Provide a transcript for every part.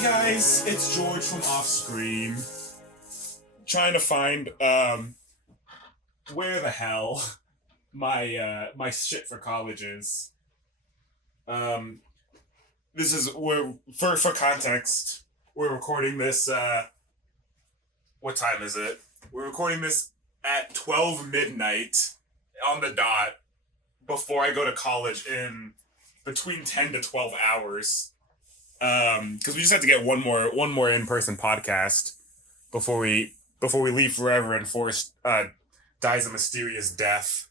Hey guys, it's George from Off Screen. Trying to find where the hell my shit for college is. This is for context, we're recording this what time is it? We're recording this at 12 midnight on the dot before I go to college in between 10 to 12 hours. Because we just have to get one more in-person podcast before we leave forever and Forrest dies a mysterious death,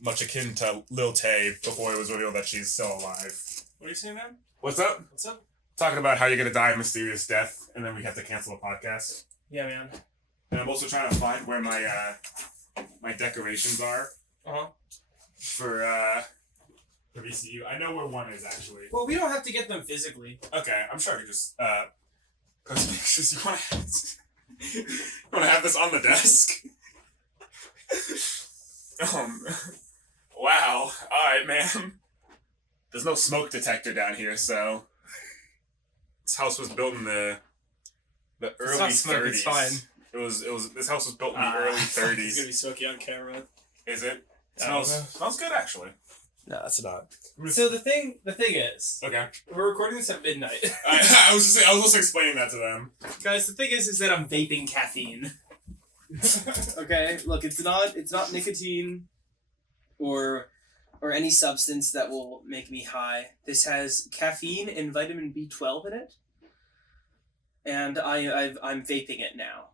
much akin to Lil Tay before it was revealed that she's still alive. What are you saying, man? What's up? What's up? Talking about how you're gonna die a mysterious death, and then we have to cancel the podcast. Yeah, man. And I'm also trying to find where my decorations are. For VCU. I know where one is actually. Well, we don't have to get them physically. Okay, I'm sure I could just post pictures. You wanna have this on the desk? Wow. Alright, man. There's no smoke detector down here, so this house was built in the early 30s. It's fine. It was this house was built in the early 30s. It's gonna be smoky on camera. Is it? Smells good actually. No, that's not. So the thing is, okay, we're recording this at midnight. I was also explaining that to them. Guys, the thing is that I'm vaping caffeine. Okay, look, it's not nicotine or any substance that will make me high. This has caffeine and vitamin B12 in it, and I'm vaping it now.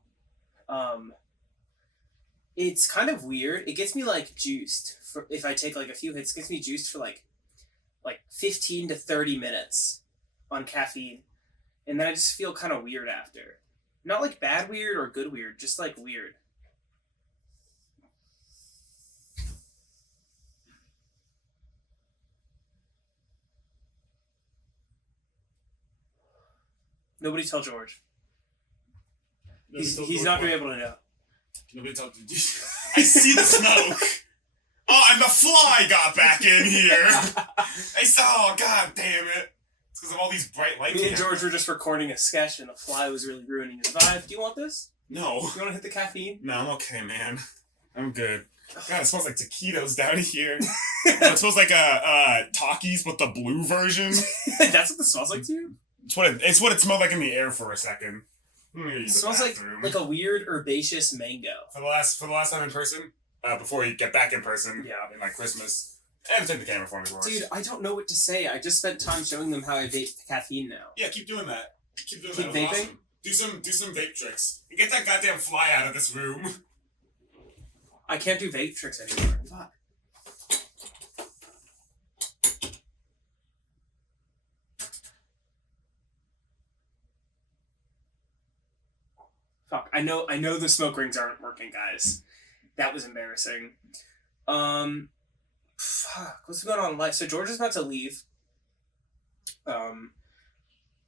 It's kind of weird. It gets me like juiced for if I take like a few hits. It gets me juiced for like 15 to 30 minutes on caffeine, and then I just feel kind of weird after. Not like bad weird or good weird, just like weird. Nobody tell George. He's not gonna be able to know. Nobody tell. I see the smoke. Oh, and the fly got back in here. I saw. Oh, god damn it! It's because of all these bright lights. Me and George were just recording a sketch, and the fly was really ruining his vibe. Do you want this? No. You want to hit the caffeine? No, I'm okay, man. I'm good. God, it smells like taquitos down here. It smells like Takis, but the blue version. That's what this smells like to you? It's what it smelled like in the air for a second. It smells like a weird herbaceous mango. For the last time in person, before you get back in person, in like Christmas. And take the camera for me, Forrest. Dude, I don't know what to say. I just spent time showing them how I vape caffeine now. Yeah, keep doing that. Keep Keep vaping? Awesome. Do some vape tricks. And get that goddamn fly out of this room. I can't do vape tricks anymore. Fuck. Fuck. I know the smoke rings aren't working, guys. That was embarrassing. Fuck. What's going on in life? So George is about to leave.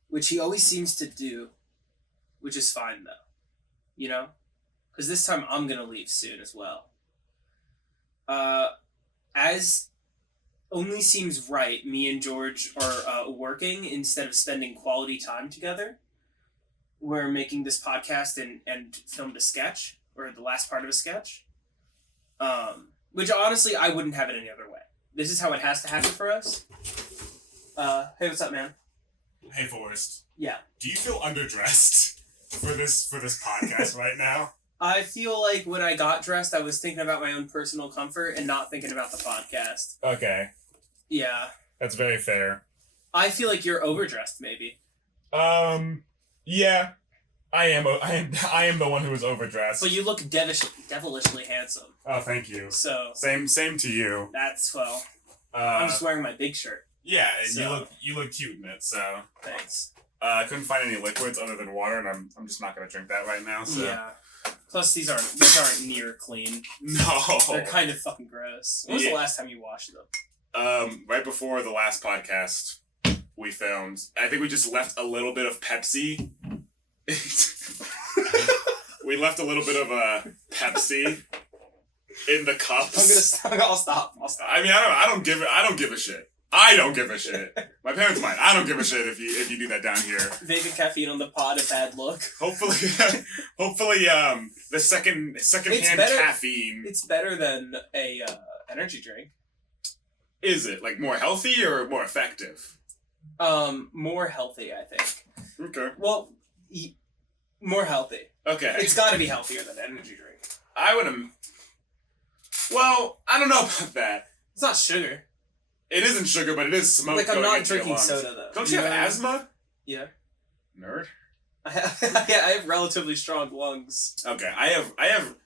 Which he always seems to do. Which is fine, though. You know? Because this time I'm going to leave soon as well. As only seems right, me and George are working instead of spending quality time together. We're making this podcast and filmed a sketch, or the last part of a sketch. Which honestly, I wouldn't have it any other way. This is how it has to happen for us. Hey, what's up, man? Hey, Forrest. Yeah. Do you feel underdressed for this podcast right now? I feel like when I got dressed, I was thinking about my own personal comfort and not thinking about the podcast. Okay. Yeah. That's very fair. I feel like you're overdressed, maybe. Yeah. I am the one who is overdressed. But you look devilishly handsome. Oh, thank you. So same to you. That's I'm just wearing my big shirt. Yeah, so, you look cute in it. So thanks. I couldn't find any liquids other than water, and I'm just not gonna drink that right now. So yeah. Plus, these aren't near clean. No, they're kind of fucking gross. When was the last time you washed them? Right before the last podcast we filmed. I think we just left a little bit of Pepsi. We left a little bit of Pepsi in the cups. I'll stop. I mean, I don't give a shit. I don't give a shit. My parents might. I don't give a shit if you do that down here. Vaping caffeine on the pod, a bad look. Hopefully, the second hand caffeine. It's better than a energy drink. Is it like more healthy or more effective? More healthy, I think. Okay. Well, more healthy. Okay. It's got to be healthier than an energy drink. I would have. Well, I don't know about that. It's not sugar. It isn't sugar, but it is smoke. Like, I'm not drinking soda, though. Don't you have asthma? Yeah. Nerd. I have relatively strong lungs. Okay, I have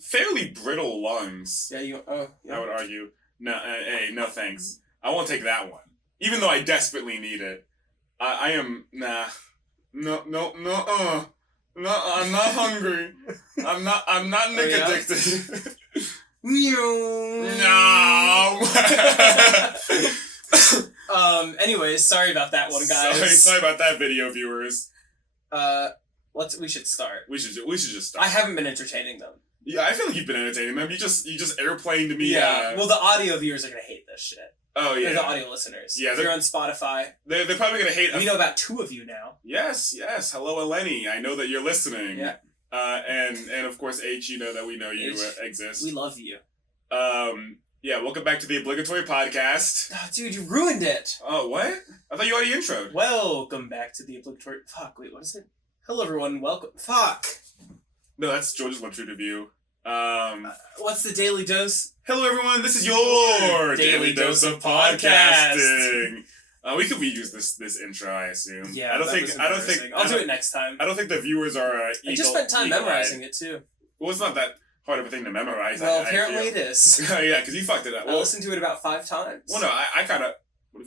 fairly brittle lungs. Yeah, you. Oh, yeah. I would argue. No, hey, no thanks. I won't take that one, even though I desperately need it. I am nah. No. I'm not hungry. I'm not Nick addicted. No. Anyways, sorry about that one, guys. Sorry about that, video viewers. We should start. We should just start. I haven't been entertaining them. Yeah, I feel like you've been entertaining them. You just airplaned me. Yeah. Well, the audio viewers are gonna hate this shit. Oh yeah. Or the audio listeners. Yeah. If you're on Spotify, they're probably gonna hate. We know about 2 of you now. Yes. Hello, Eleni. I know that you're listening. Yeah. And of course H, you know that we know you exist. We love you. Yeah, welcome back to the Obligatory Podcast. Oh, dude, you ruined it. Oh, what? I thought you already introed. Welcome back to the Obligatory... Fuck, wait, what is it? Hello, everyone, welcome... Fuck! No, that's George's lunch review. What's the daily dose? Hello, everyone, this is your daily dose of podcasting. We could reuse this intro, I assume. Yeah, I don't think. I'll do it next time. I don't think the viewers are. I just spent time memorizing it too. Well, it's not that hard of a thing to memorize. Well, apparently it is. Yeah, because you fucked it up. I listened to it about 5 times. Well, no, I kind of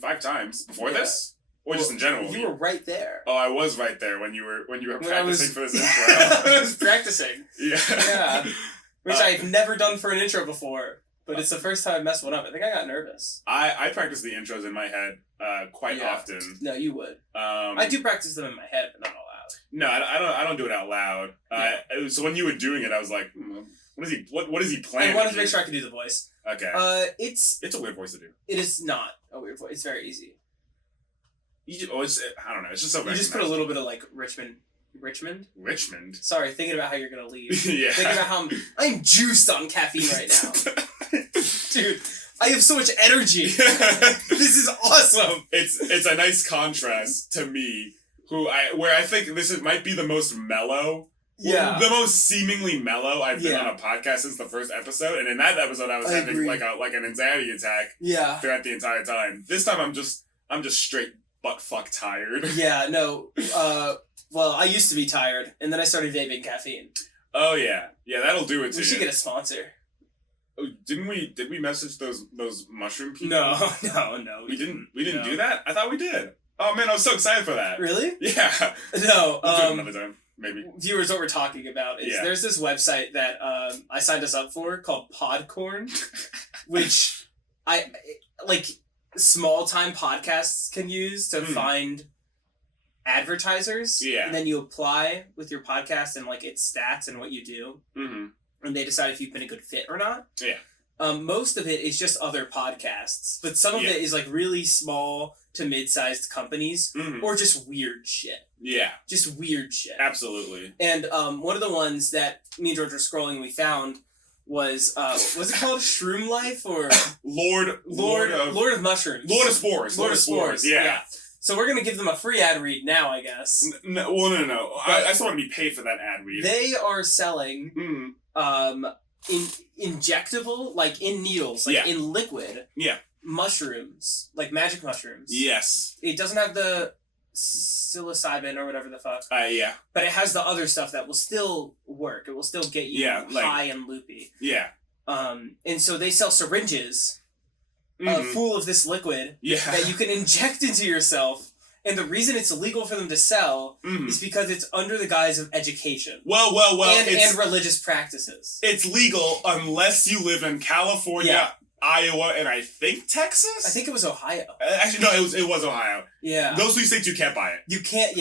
5 times before this, or just in general. You were right there. Oh, I was right there when you were practicing for this intro. I was practicing. Yeah. Yeah. Which I've never done for an intro before. But it's the first time I messed one up. I think I got nervous. I practice the intros in my head quite often. No, you would. I do practice them in my head, but not out loud. No, I don't do it out loud. Yeah. So when you were doing it, I was like, what is he planning? I wanted to make sure I could do the voice. Okay. It's a weird voice to do. It is not a weird voice. It's very easy. I don't know. It's just so. You just put a little bit of like Richmond. Sorry, thinking about how you're gonna leave. Yeah. Thinking about how I'm juiced on caffeine right now. Dude, I have so much energy. This is awesome. It's a nice contrast to me, where I think might be the most mellow. Yeah. The most seemingly mellow I've been on a podcast since the first episode, and in that episode I was having like an anxiety attack. Yeah. Throughout the entire time. This time I'm just straight butt fuck tired. Yeah. No. Well, I used to be tired, and then I started vaping caffeine. Oh yeah, that'll do it too. We should get a sponsor. Oh, did we message those mushroom people? No. We didn't do that? I thought we did. Oh man, I was so excited for that. Really? Yeah. No. We'll do it another time, maybe. Viewers, what we're talking about is there's this website that I signed us up for called Podcorn, which I like small time podcasts can use to find advertisers. Yeah. And then you apply with your podcast and like its stats and what you do. Mm-hmm. And they decide if you've been a good fit or not. Yeah. Most of it is just other podcasts, but some of it is like really small to mid-sized companies or just weird shit. Yeah. Just weird shit. Absolutely. And one of the ones that me and George were scrolling and we found was it called Shroom Life or Lord of Mushrooms. Lord of Spores. Lord of Spores. Yeah. So we're going to give them a free ad read now, I guess. No. I just want to be paid for that ad read. They are selling injectable, like in needles, like in liquid. Yeah. Mushrooms, like magic mushrooms. Yes. It doesn't have the psilocybin or whatever the fuck. Yeah. But it has the other stuff that will still work. It will still get you high and loopy. Yeah. And so they sell syringes full of this liquid that you can inject into yourself. And the reason it's illegal for them to sell is because it's under the guise of education. Well. And religious practices. It's legal unless you live in California, Iowa, and I think Texas? I think it was Ohio. Actually, no, it was Ohio. Yeah. Those 3 states you can't buy it. You can't,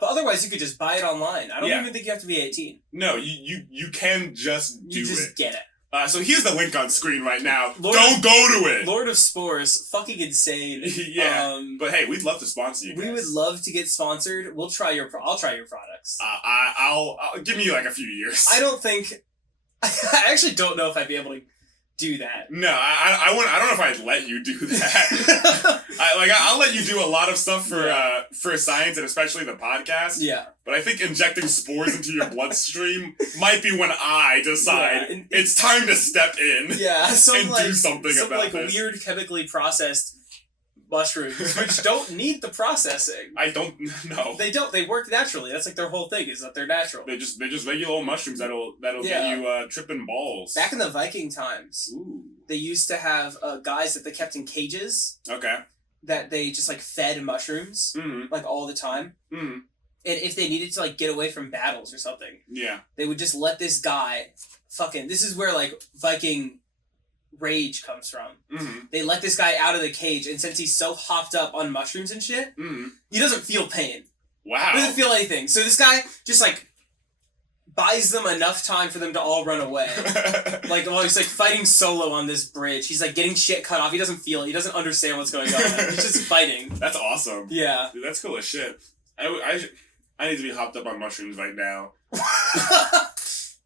but otherwise you could just buy it online. I don't even think you have to be 18. No, you can just do it. You just get it. So here's the link on screen right now. Don't go to it. Lord of Spores, fucking insane. Yeah, but hey, we'd love to sponsor you guys. We would love to get sponsored. I'll try your products. I'll give me like a few years. I actually don't know if I'd be able to do that. No, I don't know if I'd let you do that. I'll let you do a lot of stuff for science and especially the podcast. Yeah. But I think injecting spores into your bloodstream might be when I decide it's time to step in. Yeah, do something about this. Weird chemically processed mushrooms, which don't need the processing. I don't know. They don't. They work naturally. That's like their whole thing, is that they're natural. They're just regular old mushrooms that'll get you tripping balls. Back in the Viking times, they used to have guys that they kept in cages. Okay. That they just like fed mushrooms like all the time. Mm-hmm. And if they needed to like get away from battles or something, they would just let this guy this is where like Viking rage comes from. Mm-hmm. They let this guy out of the cage, and since he's so hopped up on mushrooms and shit, he doesn't feel pain. Wow. He doesn't feel anything. So this guy just like buys them enough time for them to all run away. Like while he's like fighting solo on this bridge, he's like getting shit cut off. He doesn't feel it. He doesn't understand what's going on. He's just fighting. That's awesome. Yeah. Dude, that's cool as shit. I need to be hopped up on mushrooms right now.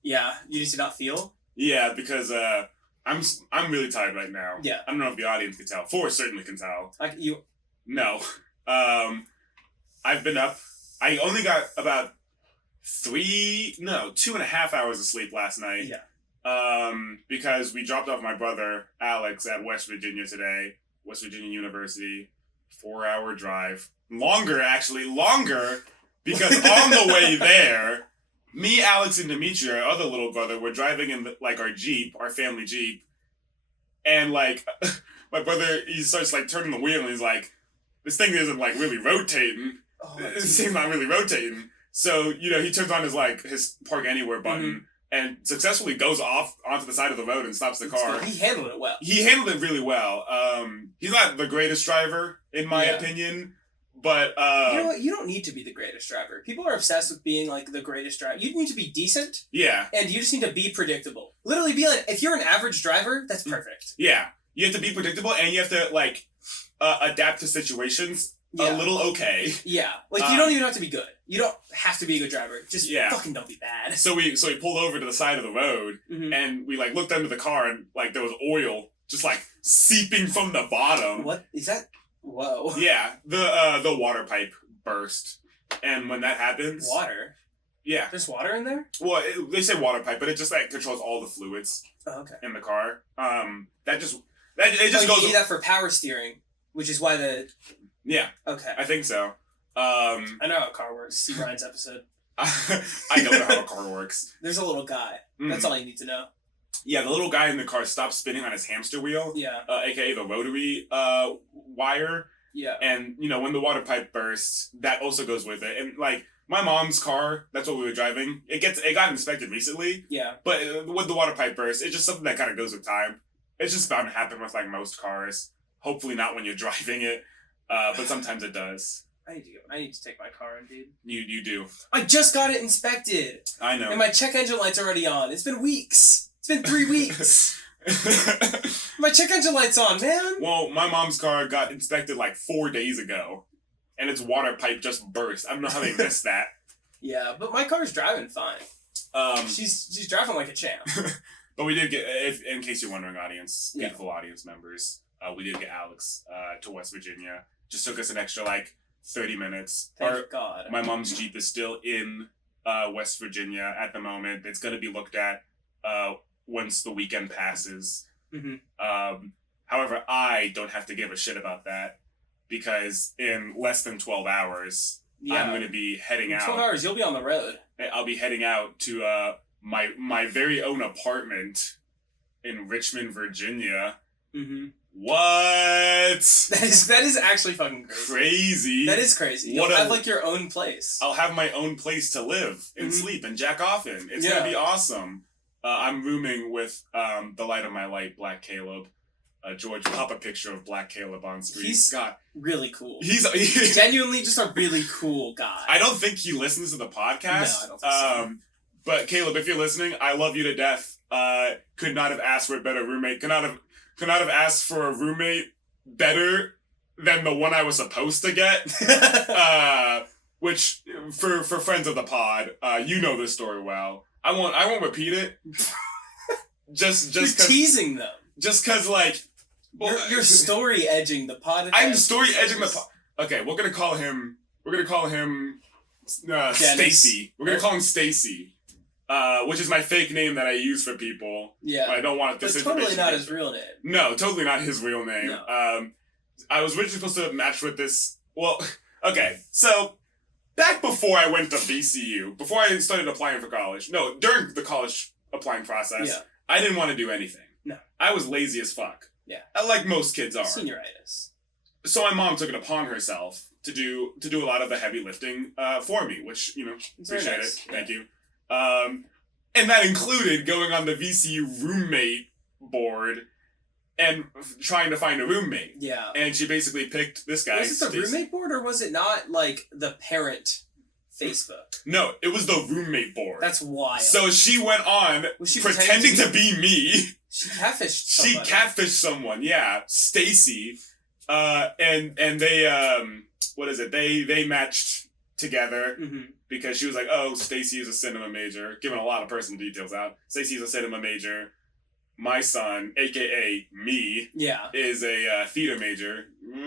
Yeah, you just do not feel? Yeah, because I'm really tired right now. Yeah. I don't know if the audience can tell. Forrest certainly can tell. No. I've been up. I only got about 2.5 hours of sleep last night. Yeah. Because we dropped off my brother, Alex, at West Virginia today. West Virginia University. 4-hour drive. Longer, because on the way there, me, Alex, and Dimitri, our other little brother, were driving in our Jeep, our family Jeep, and my brother, he starts turning the wheel, and he's like, "This thing isn't really rotating. This thing's not really rotating." So he turns on his park anywhere button and successfully goes off onto the side of the road and stops the car. He handled it well. He handled it really well. He's not the greatest driver in my opinion. But you know what? You don't need to be the greatest driver. People are obsessed with being the greatest driver. You need to be decent. Yeah. And you just need to be predictable. Literally be if you're an average driver, that's perfect. Yeah. You have to be predictable and you have to adapt to situations a little okay. Yeah. You don't even have to be good. You don't have to be a good driver. Just fucking don't be bad. So we pulled over to the side of the road and we looked under the car and there was oil just seeping from the bottom. What is that? Whoa. Yeah, the water pipe burst, and when that happens, water. Yeah, there's water in there. Well, they say water pipe, but it just controls all the fluids. Oh, okay. In the car. It just goes. You need that for power steering, which is why the. Yeah. Okay. I think so. I know how a car works. See Ryan's episode. I don't know how a car works. There's a little guy. That's all you need to know. Yeah, the little guy in the car stopped spinning on his hamster wheel. Yeah. AKA the rotary wire. Yeah. And, when the water pipe bursts, that also goes with it. And, my mom's car, that's what we were driving. It got inspected recently. Yeah. But with the water pipe burst, it's just something that kind of goes with time. It's just bound to happen with, most cars. Hopefully not when you're driving it. But sometimes it does. I need to take my car in, dude. You do. I just got it inspected. I know. And my check engine light's already on. It's been weeks. It's been 3 weeks. My check engine light's on, man. Well, my mom's car got inspected 4 days ago, and its water pipe just burst. I don't know how they missed that. Yeah, but my car's driving fine. She's driving like a champ. But we did get, in case you're wondering, audience, beautiful audience members, we did get Alex to West Virginia. Just took us an extra 30 minutes. Thank God. My mom's Jeep is still in West Virginia at the moment. It's going to be looked at once the weekend passes. Mm-hmm. However, I don't have to give a shit about that because in less than 12 hours, I'm going to be heading out. 12 hours, you'll be on the road. I'll be heading out to my very own apartment in Richmond, Virginia. Mm-hmm. What? That is actually fucking crazy. That is crazy. You'll have your own place. I'll have my own place to live and sleep and jack off in. It's gonna be awesome. I'm rooming with the light of my light, Black Caleb. George, pop a picture of Black Caleb on screen. He's really cool. He's genuinely just a really cool guy. I don't think he listens to the podcast. No, I don't think so. But Caleb, if you're listening, I love you to death. Could not have asked for a better roommate. Could not have asked for a roommate better than the one I was supposed to get. Which for friends of the pod, you know this story well. I won't repeat it. just You're teasing them. Just because, like... Well, you're story edging the pod. I'm story edging the pod. Okay, we're gonna call him Stacy. We're gonna call him Stacy. Which is my fake name that I use for people. Yeah. But I don't want this information. But totally not his real name. No, totally not his real name. No. I was originally supposed to match with this... Well, okay, so... Back before I went to VCU, before I started applying for college... No, during the college applying process, I didn't want to do anything. No. I was lazy as fuck. Yeah. Like most kids are. Senioritis. So my mom took it upon herself to do a lot of the heavy lifting for me, which, appreciate it. Thank you. And that included going on the VCU roommate board and trying to find a roommate. Yeah. And she basically picked this guy. Was it the roommate board or was it not like the parent Facebook? No, it was the roommate board. That's wild. So she went on pretending to be me. She catfished somebody. She catfished someone, yeah. Stacy. And they, what is it? They matched together because she was like, oh, Stacy is a cinema major. Giving a lot of personal details out. Stacy is a cinema major. My son, a.k.a. me, is a theater major.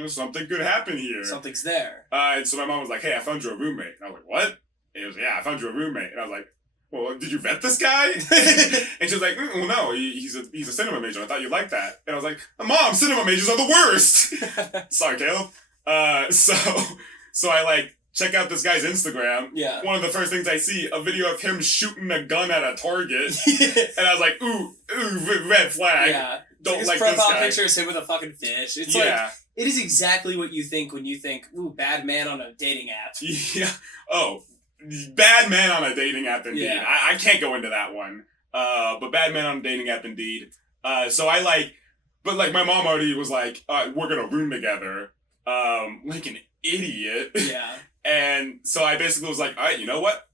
Something could happen here. Something's there. And so my mom was like, hey, I found you a roommate. And I was like, what? And he was like, yeah, I found you a roommate. And I was like, well, did you vet this guy? And she was like, well, no, he's a cinema major. I thought you'd like that. And I was like, Mom, cinema majors are the worst. Sorry, Caleb. So I check out this guy's Instagram. Yeah. One of the first things I see, a video of him shooting a gun at a target. And I was like, ooh, red flag. Yeah. Don't his like this guy. profile picture is him with a fucking fish. It's it is exactly what you think when you think, ooh, bad man on a dating app. Yeah. Oh, bad man on a dating app indeed. Yeah. I can't go into that one. But bad man on a dating app indeed. So but my mom already was like, we're gonna room together. Like an idiot. Yeah. And so I basically was like, all right, you know what?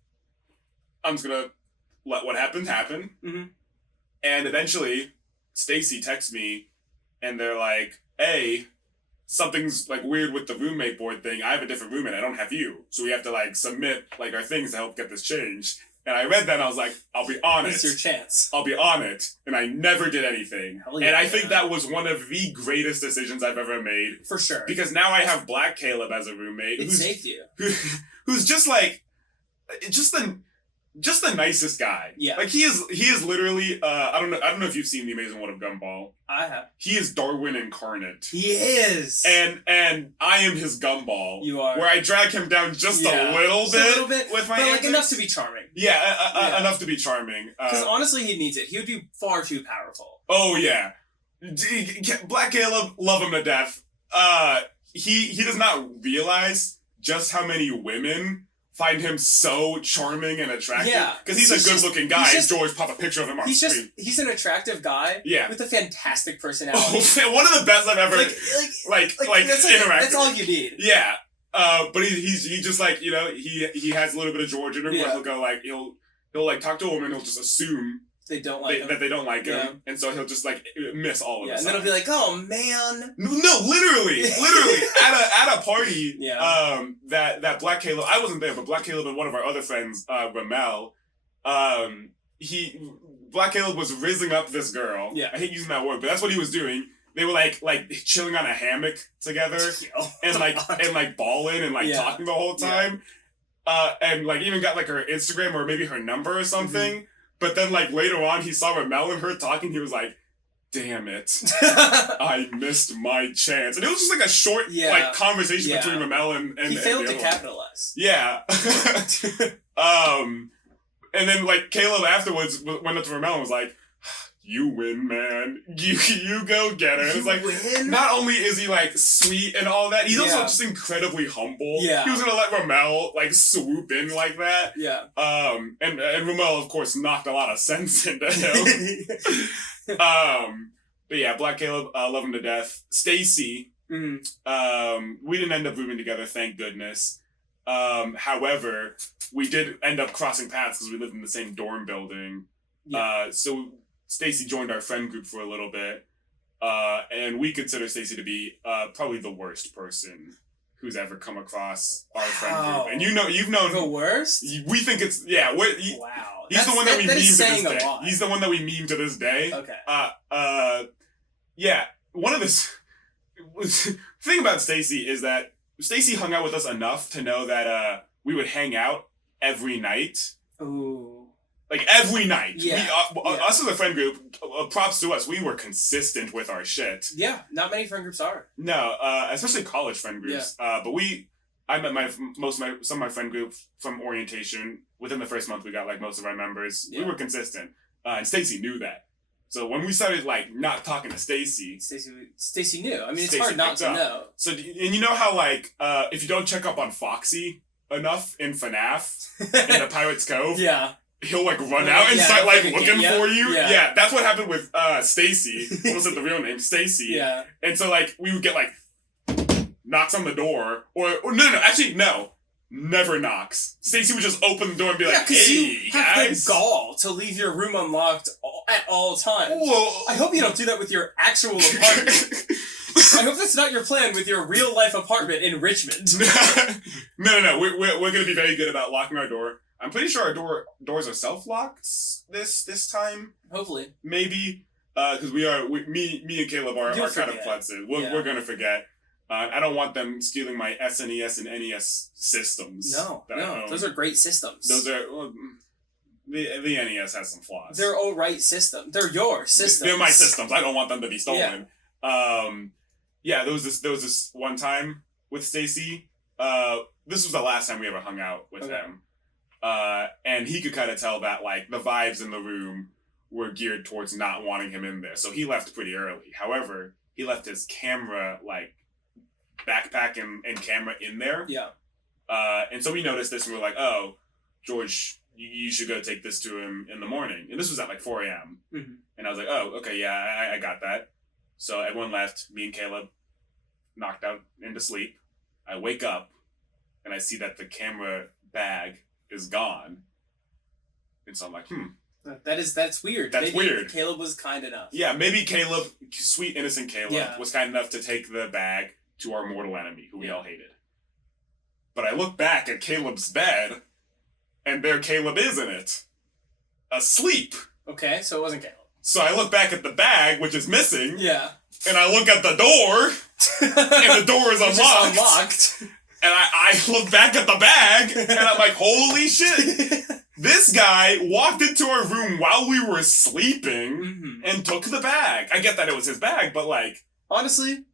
I'm just gonna let what happened happen. Mm-hmm. And eventually, Stacy texts me, and they're like, hey, something's weird with the roommate board thing. I have a different roommate. I don't have you. So we have to submit our things to help get this changed. And I read that and I was like, I'll be on it. It's your chance. I'll be on it. And I never did anything. Yeah, and I think that was one of the greatest decisions I've ever made. For sure. Because now I have Black Caleb as a roommate. It saved you. Who's just just the nicest guy. Yeah. He is literally I don't know if you've seen The Amazing World of Gumball. I have. He is Darwin incarnate. He is. And I am his gumball. You are. Where I drag him down just a little bit with my but enough to be charming. Yeah, enough to be charming. Because honestly, he needs it. He would be far too powerful. Oh yeah. Black Caleb, love him to death. He does not realize just how many women find him so charming and attractive. Yeah. Because he's a good-looking guy. George pop a picture of him on screen. He's an attractive guy with a fantastic personality. Oh, one of the best I've ever interacted. That's all you need. Yeah. But he just he has a little bit of George in him where he'll go he'll talk to a woman, he'll just assume they don't like him. That they don't like him. And so he'll just miss all of it. And then he'll be like, oh man. No, literally at a party. Yeah. That Black Caleb, I wasn't there, but Black Caleb and one of our other friends, Ramel, Black Caleb was rizzing up this girl. Yeah. I hate using that word, but that's what he was doing. They were chilling on a hammock together and balling and talking the whole time. And even got her Instagram or maybe her number or something. Mm-hmm. But then later on he saw Ramel and her talking, he was like, damn it. I missed my chance. And it was just a short conversation between Ramel and he failed to capitalize. Yeah. And then Caleb afterwards went up to Ramel and was like, you win, man. You go get her. And it's not only is he sweet and all that, he's also just incredibly humble. Yeah. He was gonna let Ramel swoop in like that. Yeah. And Ramel of course knocked a lot of sense into him. But yeah, Black Caleb, love him to death. Stacy, we didn't end up rooming together, thank goodness. However, we did end up crossing paths because we lived in the same dorm building. Yeah. So Stacy joined our friend group for a little bit. And we consider Stacy to be probably the worst person who's ever come across our friend group. And you've known the worst. We think it's Wow. He's the one that we meme to this day. Lot. He's the one that we meme to this day. Okay. Yeah. One of the thing about Stacy is that Stacy hung out with us enough to know that we would hang out every night. Ooh. Like every night. Yeah. Us as a friend group, props to us, we were consistent with our shit. Yeah, not many friend groups are. No, especially college friend groups. Yeah. But I met some of my friend group from orientation. Within the first month, we got like most of our members. Yeah. We were consistent. And Stacy knew that. So when we started like not talking to Stacy knew. I mean, it's Stacey hard not to know. So, and you know how like, if you don't check up on Foxy enough in FNAF, in the Pirate's Cove, yeah. he'll like run out and start like looking for you. Yeah. Yeah, that's what happened with Stacy. What was it, the real name? Stacy. Yeah. And so like we would get like knocks on the door, or no, never knocks. Stacy would just open the door and be like, "Hey, you have guys." the gall to leave your room unlocked at all times. Whoa. I hope you don't do that with your actual apartment. I hope that's not your plan with your real life apartment in Richmond. No. We're gonna be very good about locking our door. I'm pretty sure our doors are self-locked this time. Hopefully. Maybe. Because me and Caleb are kind of klutzy. We're gonna forget. I don't want them stealing my SNES and NES systems. No. Those are great systems. Those are... the NES has some flaws. They're all right systems. They're your systems. They're my systems. I don't want them to be stolen. Yeah. There was this one time with Stacy. This was the last time we ever hung out with him. And he could kind of tell that like the vibes in the room were geared towards not wanting him in there. So he left pretty early. However, he left his camera, like backpack and camera in there. Yeah. And so we noticed this and we were like, oh, George, you should go take this to him in the morning. And this was at like 4 a.m. Mm-hmm. And I was like, oh, okay, yeah, I got that. So everyone left. Me and Caleb knocked out into sleep. I wake up and I see that the camera bag is gone. And so I'm like, That's weird. That's weird. Caleb was kind enough. Yeah, maybe Caleb, sweet innocent Caleb, was kind enough to take the bag to our mortal enemy, who we all hated. But I look back at Caleb's bed, and there Caleb is in it. Asleep. Okay, so it wasn't Caleb. So I look back at the bag, which is missing. Yeah. And I look at the door, and the door is unlocked. And I look back at the bag, and I'm like, holy shit. This guy walked into our room while we were sleeping and took the bag. I get that it was his bag, but like... Honestly,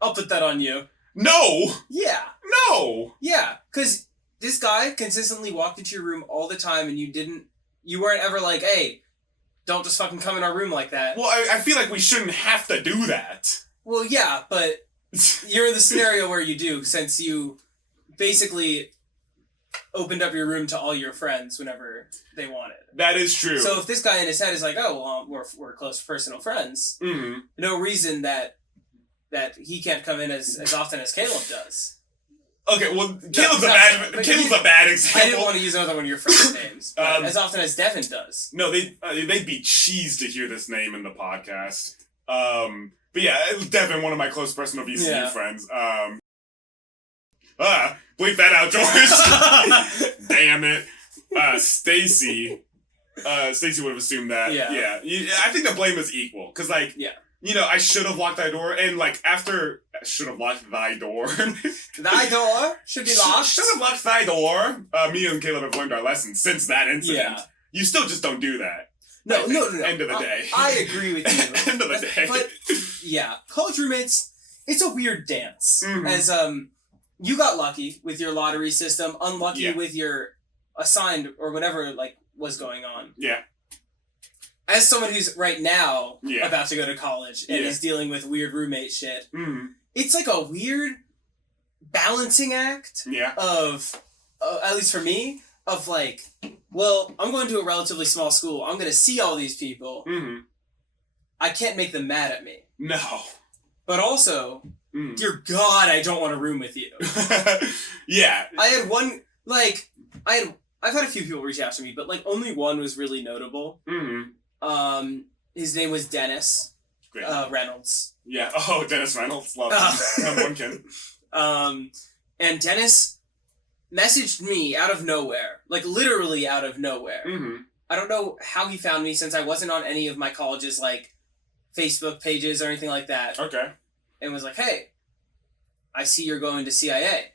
I'll put that on you. No! Yeah. No! Yeah, because this guy consistently walked into your room all the time and you weren't ever like, hey, don't just fucking come in our room like that. Well, I feel like we shouldn't have to do that. Well, yeah, but you're in the scenario where you do, since you basically opened up your room to all your friends whenever they wanted. That is true. So if this guy in his head is like, oh, well, we're close personal friends, no reason that he can't come in as often as Caleb does. Okay, well, Caleb's a bad example. I didn't want to use another one of your friends' names, but as often as Devin does. No, they'd be cheesed to hear this name in the podcast. But yeah, Devin, one of my close personal VCU friends. Bleep that out, George. Damn it. Stacy would have assumed that. Yeah. I think the blame is equal. Because, like, I should have locked thy door. And, like, after... Should have locked thy door. Thy door should be locked. Should have locked thy door. Me and Caleb have learned our lesson since that incident. Yeah. You still just don't do that. No. End of the day. I agree with you. End of the day. But, yeah. College roommates, it's a weird dance. As, you got lucky with your lottery system, unlucky with your assigned or whatever, like, was going on. Yeah. As someone who's right now about to go to college and is dealing with weird roommate shit, it's like a weird balancing act of, at least for me, of like, well, I'm going to a relatively small school. I'm going to see all these people. I can't make them mad at me. No. But also, dear God, I don't want to room with you. Yeah. I had one, like, I've had a few people reach out to me, but like only one was really notable. Mm-hmm. His name was Dennis. Great. Reynolds. Yeah. Oh, Dennis Reynolds. Love him. No one can. And Dennis messaged me out of nowhere, like literally out of nowhere. Mm-hmm. I don't know how he found me since I wasn't on any of my college's like Facebook pages or anything like that. Okay. And was like, "Hey, I see you're going to CIA.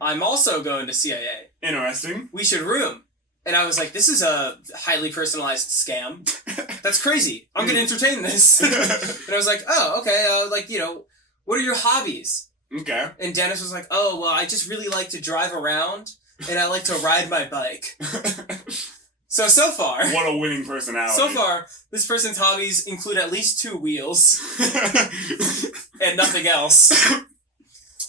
I'm also going to CIA. Interesting. We should room." And I was like, "This is a highly personalized scam. That's crazy. I'm going to entertain this." And I was like, "Oh, okay. Like, you know, what are your hobbies?" Okay. And Dennis was like, "Oh, well, I just really like to drive around and I like to ride my bike." So far. What a winning personality. So far, this person's hobbies include at least 2 wheels and nothing else.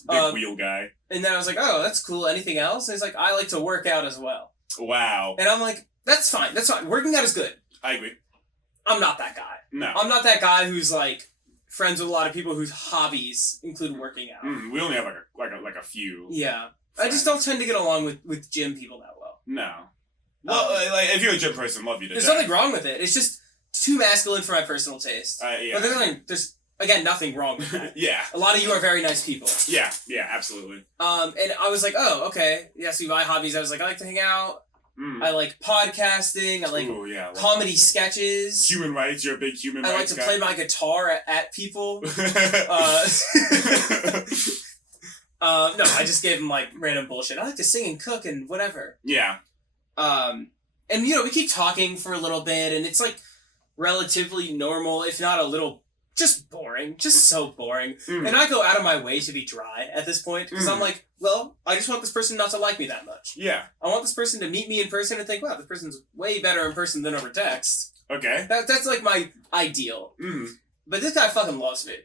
Big wheel guy. And then I was like, "Oh, that's cool. Anything else?" And he's like, "I like to work out as well." Wow. And I'm like, "That's fine. That's fine. Working out is good." I agree. I'm not that guy. No. I'm not that guy who's like friends with a lot of people whose hobbies include working out. We only have like a few. Yeah. I just don't tend to get along with gym people that well. No. Well, like if you're a gym person, love you to There's death. nothing wrong with it. It's just too masculine for my personal taste. Yeah. But there's again nothing wrong with that. Yeah. A lot of you are very nice people. Yeah, absolutely. And I was like, "Oh, okay. Yes, my hobbies." I was like, "I like to hang out. I like podcasting. I like comedy sketches. Human rights. You're a big human rights I like to guy. play my guitar at people." No, I just gave him like random bullshit. I like to sing and cook and whatever. Yeah. And you know, we keep talking for a little bit, and it's like relatively normal, if not a little just boring, just so boring. And I go out of my way to be dry at this point because I'm like, well, I just want this person not to like me that much. Yeah. I want this person to meet me in person and think, wow, this person's way better in person than over text. Okay. That's like my ideal. But this guy fucking loves me.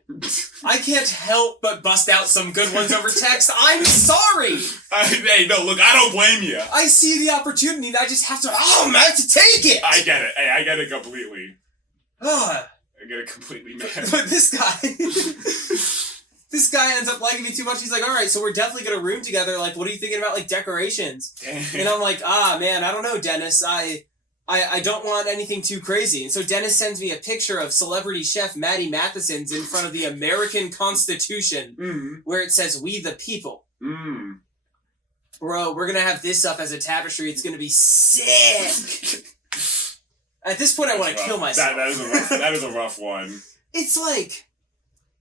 I can't help but bust out some good ones over text. I'm sorry! Hey, no, look, I don't blame you. I see the opportunity and I just have to, I have to take it! I get it. Hey, I get it completely. Ugh. I get it completely, man. But this guy ends up liking me too much. He's like, "All right, so we're definitely going to room together. Like, what are you thinking about, like, decorations?" And I'm like, man, I don't know, Dennis. I don't want anything too crazy. And so Dennis sends me a picture of celebrity chef Maddie Matheson's in front of the American Constitution where it says, "We the people." Bro, we're going to have this up as a tapestry. It's going to be sick. At this point, I want to kill myself. That is a rough one. It's like,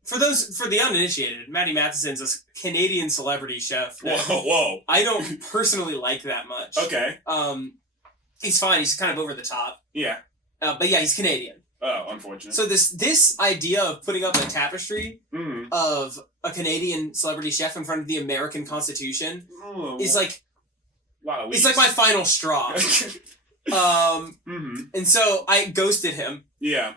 for the uninitiated, Maddie Matheson's a Canadian celebrity chef. Whoa. I don't personally like that much. Okay. He's fine. He's kind of over the top. Yeah. But yeah, he's Canadian. Oh, unfortunate. So this idea of putting up a tapestry of a Canadian celebrity chef in front of the American Constitution is like, it's like my final straw. And so I ghosted him. Yeah.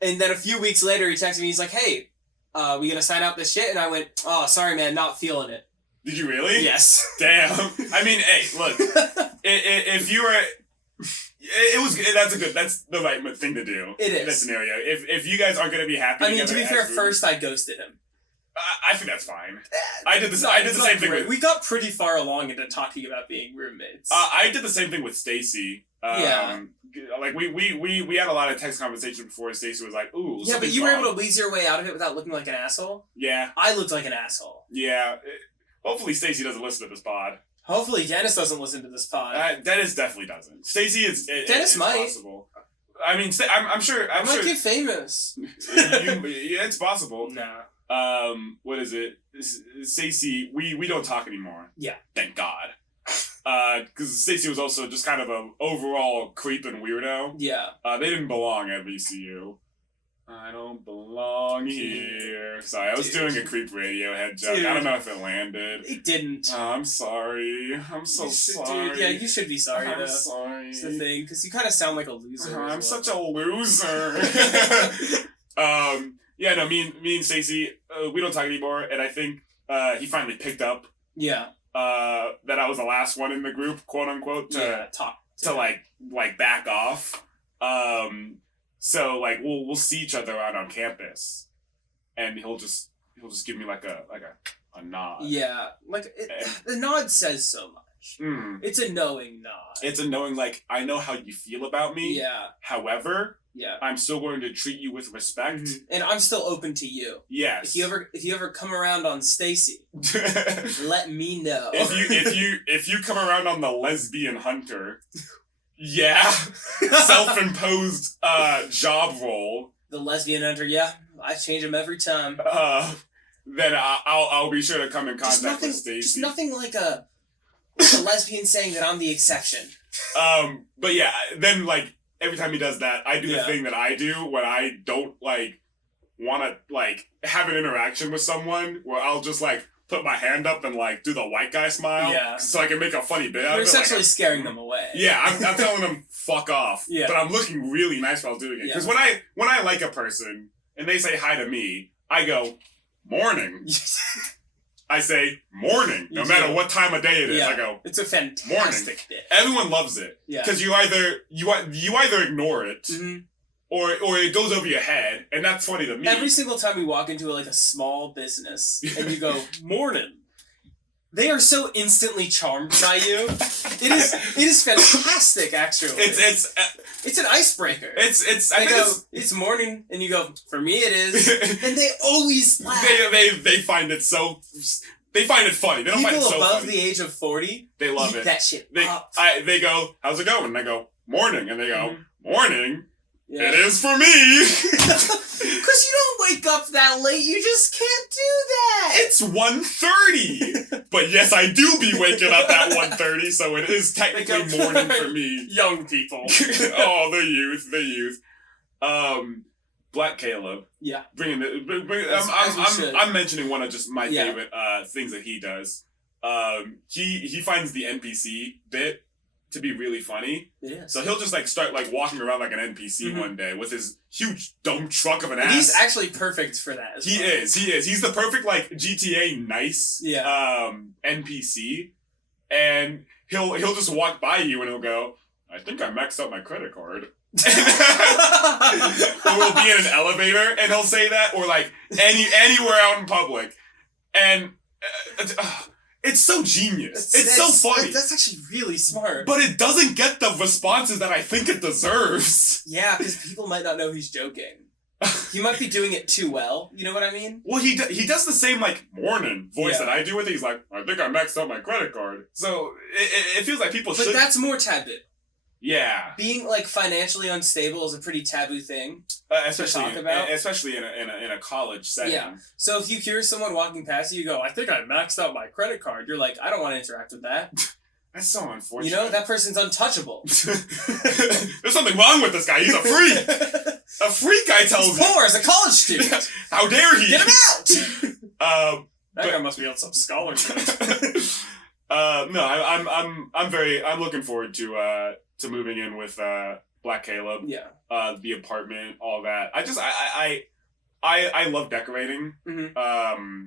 And then a few weeks later, he texted me. He's like, "Hey, we gonna sign out this shit?" And I went, "Oh, sorry, man, not feeling it." Did you really? Yes. Damn. I mean, hey, look, if you were, that's the right thing to do. It is. In that scenario. If you guys aren't gonna be happy. I mean, to be fair, first I ghosted him. I think that's fine. I did the same thing. We got pretty far along into talking about being roommates. I did the same thing with Stacy. Yeah. Like we had a lot of text conversations before Stacy was like, "Ooh." Yeah, but you were able to weasel your way out of it without looking like an asshole. Yeah. I looked like an asshole. Yeah. Hopefully Stacy doesn't listen to this pod. Hopefully Dennis doesn't listen to this pod. Dennis definitely doesn't. Stacy is. Dennis might. Possible. I mean, I'm sure. I might get famous. Yeah, it's possible. Nah. What is it? Stacy, we don't talk anymore. Yeah. Thank God. Because Stacy was also just kind of an overall creep and weirdo. Yeah. They didn't belong at VCU. I don't belong here. Sorry, I was doing a creep Radiohead joke. Dude. I don't know if it landed. It didn't. I'm sorry. I'm so sorry. Dude, yeah, you should be sorry, though. I'm sorry. It's the thing, because you kind of sound like a loser. I'm such a loser. Yeah, no, me and Stacey, we don't talk anymore, and I think he finally picked up. Yeah. That I was the last one in the group, quote unquote, to like back off. So like we'll see each other out on campus, and he'll just give me like a nod. Yeah, like the nod says so much. nudge. Mm. It's a knowing nod. It's a knowing, like, I know how you feel about me. Yeah. However, yeah. I'm still going to treat you with respect. Mm-hmm. And I'm still open to you. Yes. If you ever come around on Stacy, let me know. If you come around on the lesbian hunter, yeah, self-imposed job role. The lesbian hunter, yeah, I change them every time. Then I'll be sure to come in contact with Stacy. Just nothing like a lesbian saying that I'm the exception. But yeah, then like every time he does that, I do the thing that I do when I don't like want to like have an interaction with someone, where I'll just like put my hand up and like do the white guy smile, so I can make a funny bit out of it. You're essentially scaring them away. Yeah, I'm telling them fuck off. Yeah. But I'm looking really nice while doing it. Because when I like a person and they say hi to me, I go, morning. I say morning, no matter what time of day it is. I go, it's a fantastic day. Everyone loves it. Yeah. Because you either ignore it, or it goes over your head, and that's funny to me. Every single time we walk into like a small business and you go, morning, they are so instantly charmed by you. It is fantastic, actually. It's an icebreaker. It's morning, and you go, for me it is, and they always laugh. They find it so. They find it funny. They don't find it so funny. People above the age of 40, they love it. That shit. They go, how's it going? And I go, morning, and they go, morning. Yeah. It is for me. Because you don't wake up that late. You just can't do that. It's 1:30. But yes, I do be waking up at 1:30, so it is technically morning for me. Young people. Oh, the youth. Black Caleb. Yeah. I'm mentioning one of just my favorite things that he does. He finds the NPC bit to be really funny. Yeah. So he'll just like start like walking around like an NPC one day with his huge dumb truck of an ass. He's actually perfect for that. He is. He's the perfect like GTA nice NPC. And he'll just walk by you and he'll go, I think I maxed out my credit card. Or we'll be in an elevator and he'll say that, or like anywhere out in public. And it's so genius. It's so funny. That's actually really smart. But it doesn't get the responses that I think it deserves. Yeah, because people might not know he's joking. He might be doing it too well. You know what I mean? Well, he does the same like morning voice that I do with it. He's like, I think I maxed out my credit card. So it feels like people should. But that's more taboo. Yeah. Being like financially unstable is a pretty taboo thing especially to talk about. Especially in a college setting. Yeah. So if you hear someone walking past you go, I think I maxed out my credit card, you're like, I don't want to interact with that. That's so unfortunate. You know, that person's untouchable. There's something wrong with this guy. He's a freak. A freak, I tell you. He's poor as a college student. How dare he? Get him out! That guy must be on some scholarship. No, I'm looking forward to moving in with Black Caleb. Yeah. The apartment, all that. I love decorating. Mm-hmm.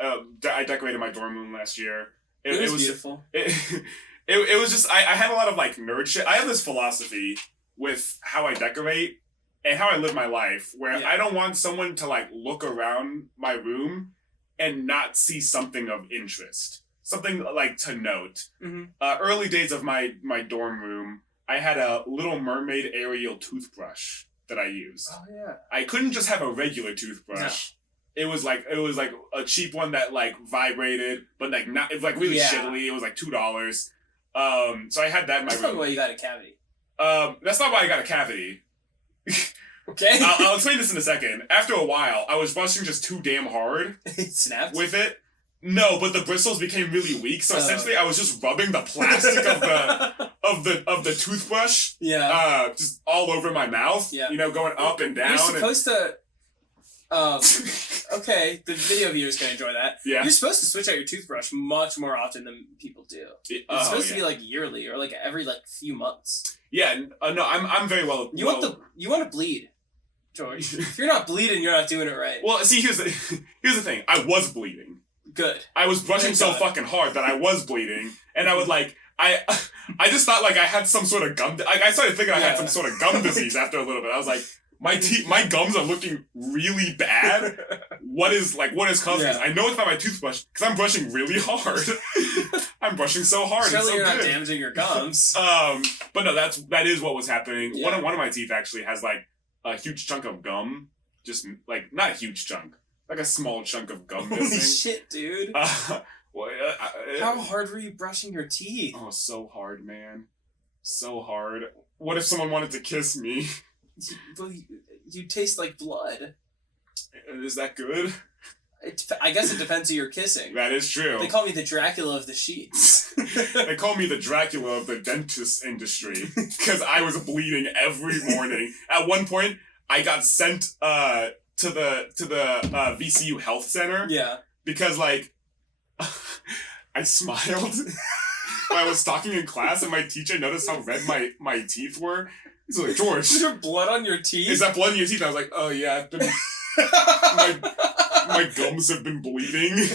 I decorated my dorm room last year. It was beautiful. It was just I had a lot of like nerd shit. I have this philosophy with how I decorate and how I live my life, where I don't want someone to like look around my room and not see something of interest. Something like to note. Mm-hmm. Early days of my dorm room, I had a Little Mermaid Ariel toothbrush that I used. Oh yeah. I couldn't just have a regular toothbrush. No. It was like a cheap one that like vibrated, but like not. It was like really shittily. It was like $2. So I had that in my room. That's not why you got a cavity. That's not why I got a cavity. Okay. I'll explain this in a second. After a while, I was brushing just too damn hard. It snapped with it. No, but the bristles became really weak, so essentially I was just rubbing the plastic of the toothbrush, just all over my mouth. Yeah. You know, going up and down. You're supposed to. Okay, the video viewer's gonna enjoy that. Yeah. You're supposed to switch out your toothbrush much more often than people do. It's supposed to be like yearly or like every like few months. Yeah. No, I'm very well. You want to bleed, George. If you're not bleeding, you're not doing it right. Well, see, here's the thing. I was bleeding. Good. I was brushing so fucking hard that I was bleeding, and I would like I just thought like I had some sort of gum. I started thinking I had some sort of gum disease after a little bit. I was like, my gums are looking really bad. What is causing this? I know it's not my toothbrush because I'm brushing really hard. I'm brushing so hard. Surely it's so you're good. not damaging your gums. But no, that is what was happening. Yeah. One of my teeth actually has like a huge chunk of gum. Just like not a huge chunk, like a small chunk of gum Holy missing. shit, dude. How hard were you brushing your teeth? Oh, so hard, man. So hard. What if someone wanted to kiss me? Well, you taste like blood. Is that good? I guess it depends who you're kissing. That is true. They call me the Dracula of the sheets. They call me the Dracula of the dentist industry because I was bleeding every morning. At one point, I got sent to the VCU health center. Yeah. Because like I smiled when I was talking in class, and my teacher noticed how red my teeth were. He's like, George, Is there blood on your teeth? is that blood in your teeth? I was like, oh yeah, I've been my gums have been bleeding.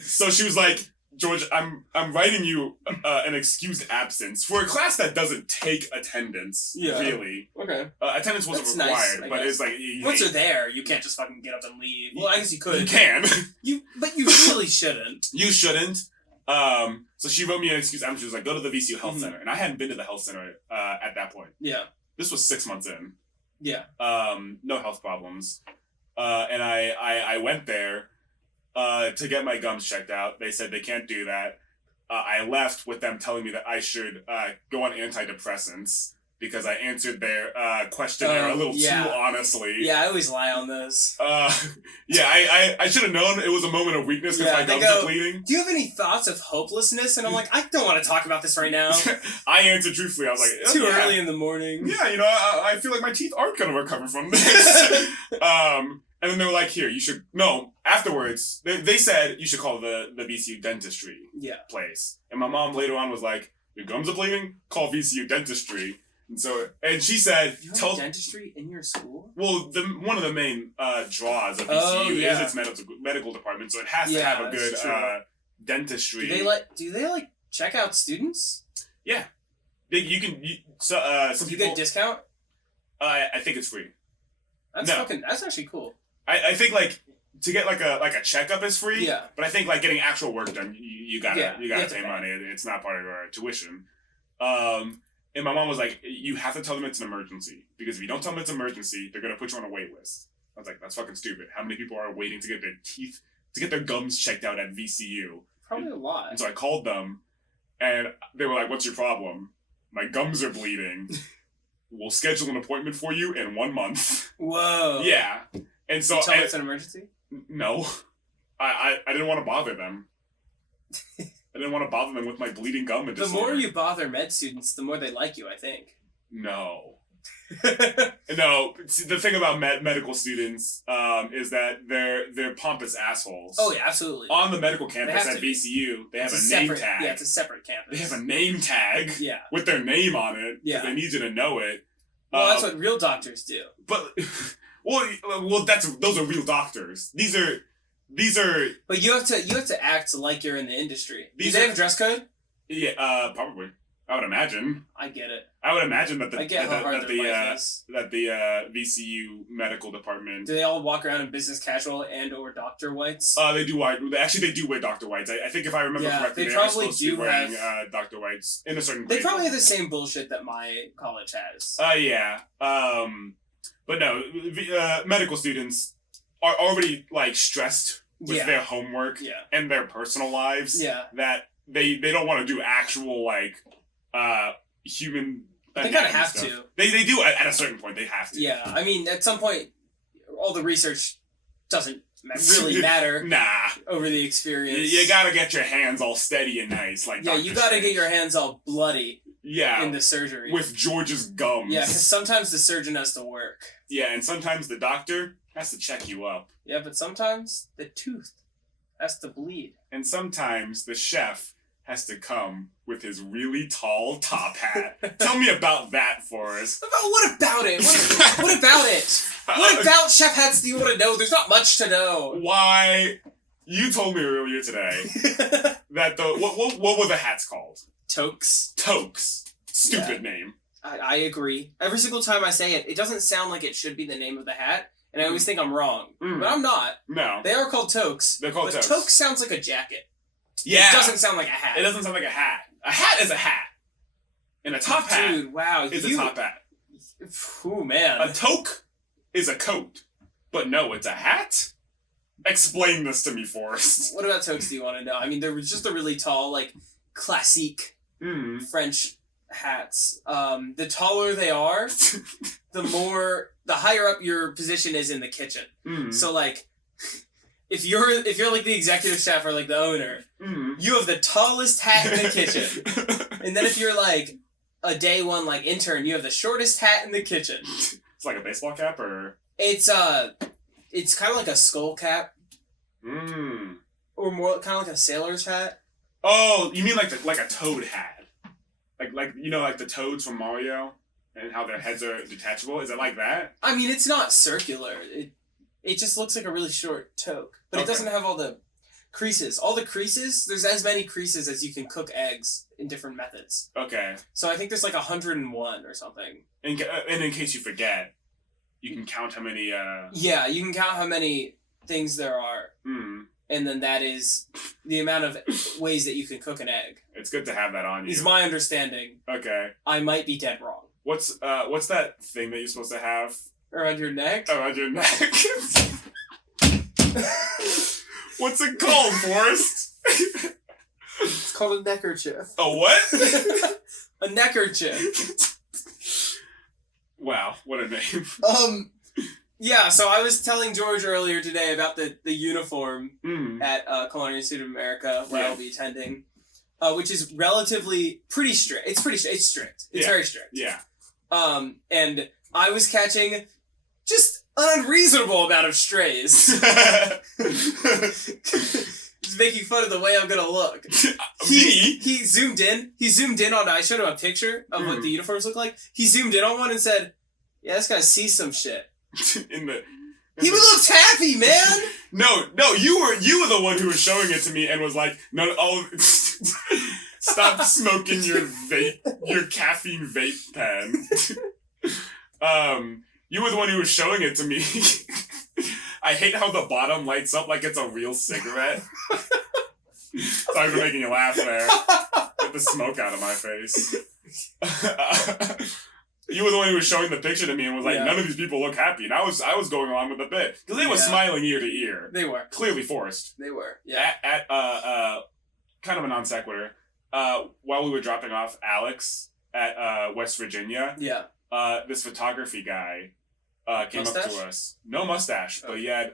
So she was like, George, I'm writing you an excused absence for a class that doesn't take attendance. Yeah. Really. Okay. Attendance wasn't That's required, nice, I but guess. it's like Once you're there, you can't just fucking get up and leave. Well, I guess you could. You can. But you really shouldn't. You shouldn't. So she wrote me an excuse. She was like, go to the VCU Health Mhm. Center. And I hadn't been to the health center at that point. Yeah. This was 6 months in. Yeah. No health problems. And I went there to get my gums checked out. They said they can't do that. I left with them telling me that I should go on antidepressants because I answered their questionnaire a little too honestly. Yeah, I always lie on those. Yeah, I should have known it was a moment of weakness because my gums are bleeding. Do you have any thoughts of hopelessness? And I'm like, I don't want to talk about this right now. I answered truthfully. I was like, It's too early in the morning. Yeah, you know, I feel like my teeth aren't going to recover from this. And then they were like, here, you should... No, afterwards, they said you should call the VCU dentistry place. And my mom later on was like, your gums are bleeding? Call VCU dentistry. And she said... You have dentistry in your school? Well, one of the main draws of VCU is its medical department, so it has to have a good dentistry. Do they check out students? Yeah. Some Do you people... get a discount? I think it's free. That's actually cool. I think to get like a checkup is free. Yeah. But I think getting actual work done, you gotta pay money. It's not part of our tuition. And my mom was like, you have to tell them it's an emergency because if you don't tell them it's an emergency, they're gonna put you on a wait list. I was like, that's fucking stupid. How many people are waiting to get their gums checked out at VCU? Probably a lot. And so I called them, and they were like, what's your problem? My gums are bleeding. We'll schedule an appointment for you in 1 month. Whoa. Yeah. And so... You tell them it's an emergency? No. I didn't want to bother them. I didn't want to bother them with my bleeding gum and The more you bother med students, the more they like you, I think. No. No. See, the thing about medical students is that they're pompous assholes. Oh, yeah, absolutely. On the medical campus at VCU, they have a name tag. Yeah, it's a separate campus. They have a name tag with their name on it. Yeah. They need you to know it. Well, that's what real doctors do. But... Well, those are real doctors. These are. But you have to act like you're in the industry. Do they have a dress code? Yeah, probably. I would imagine. I get it. I would imagine that the VCU medical department. Do they all walk around in business casual and or doctor whites? They do wear Dr. Whites. I think if I remember correctly, they are probably supposed to be do wearing have Dr. Whites in a certain. They probably have the same bullshit that my college has. Yeah. But no, medical students are already stressed with their homework and their personal lives. Yeah. That they don't want to do actual human. They kind of have stuff. to. They do at a certain point. They have to. Yeah, I mean, at some point, all the research doesn't really matter. Nah. Over the experience, you gotta get your hands all steady and nice, you gotta get your hands all bloody. Yeah. In the surgery. With George's gums. Yeah, because sometimes the surgeon has to work. Yeah, and sometimes the doctor has to check you up. Yeah, but sometimes the tooth has to bleed. And sometimes the chef has to come with his really tall top hat. Tell me about that, Forrest. What about it? What about it? What about chef hats do you want to know? There's not much to know. Why? You told me earlier today that what were the hats called? Toques. Toques. Stupid name. I agree. Every single time I say it, it doesn't sound like it should be the name of the hat, and I always think I'm wrong. But I'm not. No. They are called toques. They're called toques. Toque sounds like a jacket. Yeah. It doesn't sound like a hat. It doesn't sound like a hat. A hat is a hat. And a top hat Dude, wow. is a top hat. Ooh, man. A toque is a coat. But no, it's a hat? Explain this to me, Forrest. What about toques do you want to know? I mean, there was just a really tall, like, classique French hats. The taller they are, the higher up your position is in the kitchen. So, like, if you're like the executive chef or like the owner, you have the tallest hat in the kitchen. And then if you're like a day one like intern, you have the shortest hat in the kitchen. It's like a baseball cap, or it's kind of like a skull cap. Or more kind of like a sailor's hat. Oh, you mean like a toad hat? Like you know, like the toads from Mario and how their heads are detachable? Is it like that? I mean, it's not circular. It just looks like a really short toque. But it doesn't have all the creases. All the creases, there's as many creases as you can cook eggs in different methods. Okay. So I think there's like 101 or something. And in case you forget, you can count how many... Yeah, you can count how many things there are. And then that is the amount of ways that you can cook an egg. It's good to have that on you. Is my understanding. Okay. I might be dead wrong. What's that thing that you're supposed to have? Around your neck? Around your neck. What's it called, Forrest? It's called a neckerchief. A what? A neckerchief. Wow, what a name. Yeah, so I was telling George earlier today about the uniform at Culinary Institute of America, where I'll be attending, which is relatively pretty strict. It's strict. It's very strict. Yeah. And I was catching just an unreasonable amount of strays. Just making fun of the way I'm gonna look. He zoomed in. He zoomed in on. I showed him a picture of what the uniforms look like. He zoomed in on one and said, "Yeah, this guy sees some shit." He looked happy, man. No, you were the one who was showing it to me and was like, "No, stop smoking your caffeine vape pen." You were the one who was showing it to me. I hate how the bottom lights up like it's a real cigarette. Sorry for making you laugh there. Get the smoke out of my face. You were the one who was showing the picture to me and was like, none of these people look happy. And I was going along with the bit. Because they were smiling ear to ear. They were. Clearly Forrest. They were, yeah. At kind of a non sequitur, while we were dropping off Alex at West Virginia, this photography guy came up to us. No mustache, but he had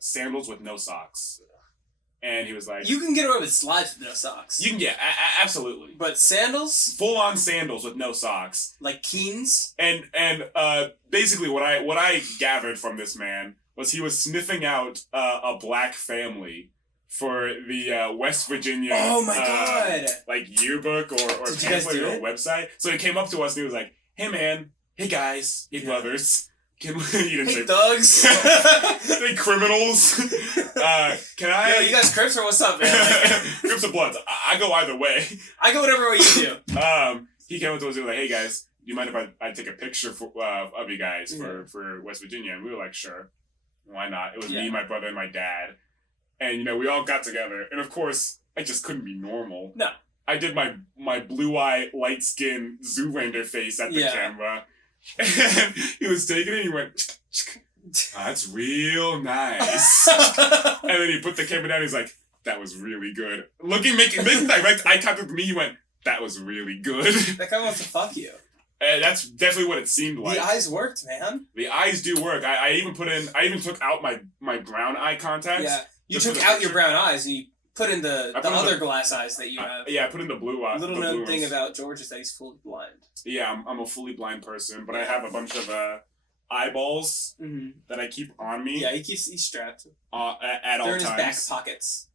sandals with no socks. And he was like... You can get away with slides with no socks. You can get... absolutely. But sandals? Full-on sandals with no socks. Like Keens? And basically what I gathered from this man was he was sniffing out a black family for the West Virginia... Oh my God! Like yearbook or pamphlet or website. So he came up to us and he was like, "Hey man, hey guys, hey brothers. He didn't say thugs. Hey criminals. Can I... Yo, you guys Crips or what's up, man? Crips or Bloods. I go either way. I go whatever way you do. He came up to us and was like, "Hey guys, do you mind if I take a picture of you guys for West Virginia?" And we were like, "Sure. Why not?" It was me, my brother, and my dad. And, we all got together. And, of course, I just couldn't be normal. No. I did my blue-eye, light-skin Zoolander face at the camera. And he was taking it and he went, "Oh, that's real nice." And then he put the camera down and he's like, "That was really good." Making direct eye contact with me, he went, "That was really good." That guy wants to fuck you. That's definitely what it seemed like. The eyes worked, man. The eyes do work. I even took out my brown eye contacts. Yeah. You took out your brown eyes and you put in the other glass eyes that you have. Yeah, I put in the blue eyes. Little known thing about George is that he's fully blind. Yeah, I'm a fully blind person, but I have a bunch of eyeballs that I keep on me. Yeah, he's strapped. At all times. They're in his back pockets.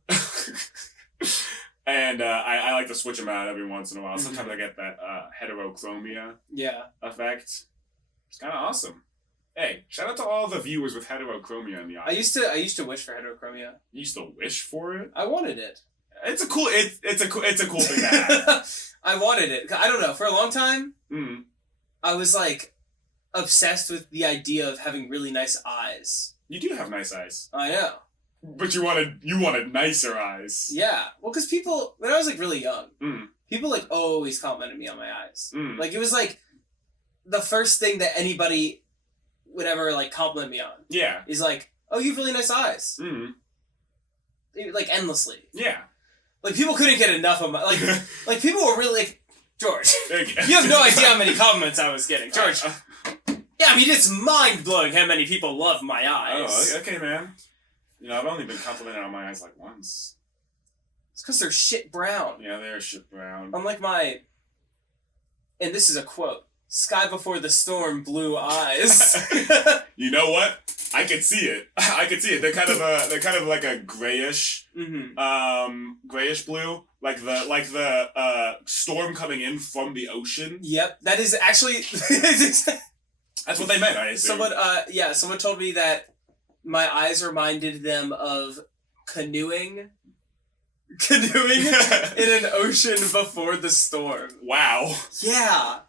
And I like to switch them out every once in a while. Sometimes I get that heterochromia effect. It's kind of awesome. Hey, shout out to all the viewers with heterochromia in the eye. I used to wish for heterochromia. You used to wish for it? I wanted it. It's a cool thing to have. I wanted it. I don't know. For a long time, I was like obsessed with the idea of having really nice eyes. You do have nice eyes. I know. But you wanted nicer eyes. Yeah. Well, because people, when I was, like, really young, Mm. people, like, always complimented me on my eyes. Mm. Like, it was, like, the first thing that anybody would ever, like, compliment me on. Yeah. Is, like, oh, you have really nice eyes. Mm. Like, endlessly. Yeah. Like, people couldn't get enough of my... Like people were really like, George, Okay. you have no idea how many compliments I was getting. George. Yeah, I mean, it's mind-blowing how many people love my eyes. Oh, okay, man. You know, I've only been complimented on my eyes, like, once. It's because they're shit brown. Yeah, they're shit brown. Unlike my... And this is a quote. Sky before the storm, blue eyes. You know what? I can see it. I can see it. They're kind of like a grayish, grayish blue, like the storm coming in from the ocean. Yep, that is actually. That's what they meant. I assume. Someone told me that my eyes reminded them of canoeing in an ocean before the storm. Wow. Yeah.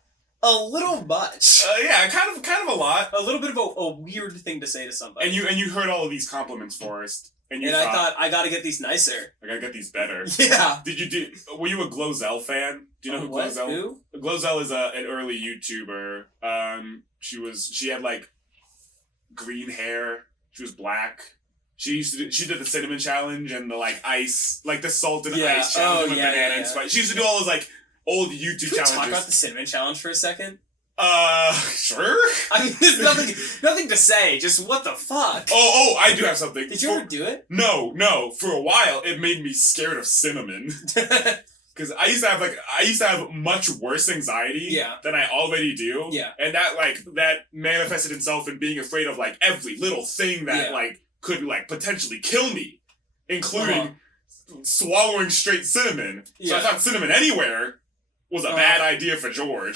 A little much. Yeah, kind of a lot. A little bit of a weird thing to say to somebody. And you heard all of these compliments, Forrest. And I thought, I gotta get these nicer. I gotta get these better. Yeah. Were you a Glozell fan? Do you know who what? Glozell? Who? Glozell is an early YouTuber. She had like green hair. She was black. She did the cinnamon challenge and the like ice, like the salt and ice challenge with banana and spice. She used to do all those like old YouTube challenges. Talk about the cinnamon challenge for a second? Sure. I mean, there's nothing to say. Just what the fuck? Oh, I do have something. Did you ever do it? No. For a while, it made me scared of cinnamon. Because I used to have much worse anxiety than I already do. Yeah. And that manifested itself in being afraid of like every little thing that like could like potentially kill me, including swallowing straight cinnamon. Yeah. So I thought cinnamon anywhere was a bad idea for George.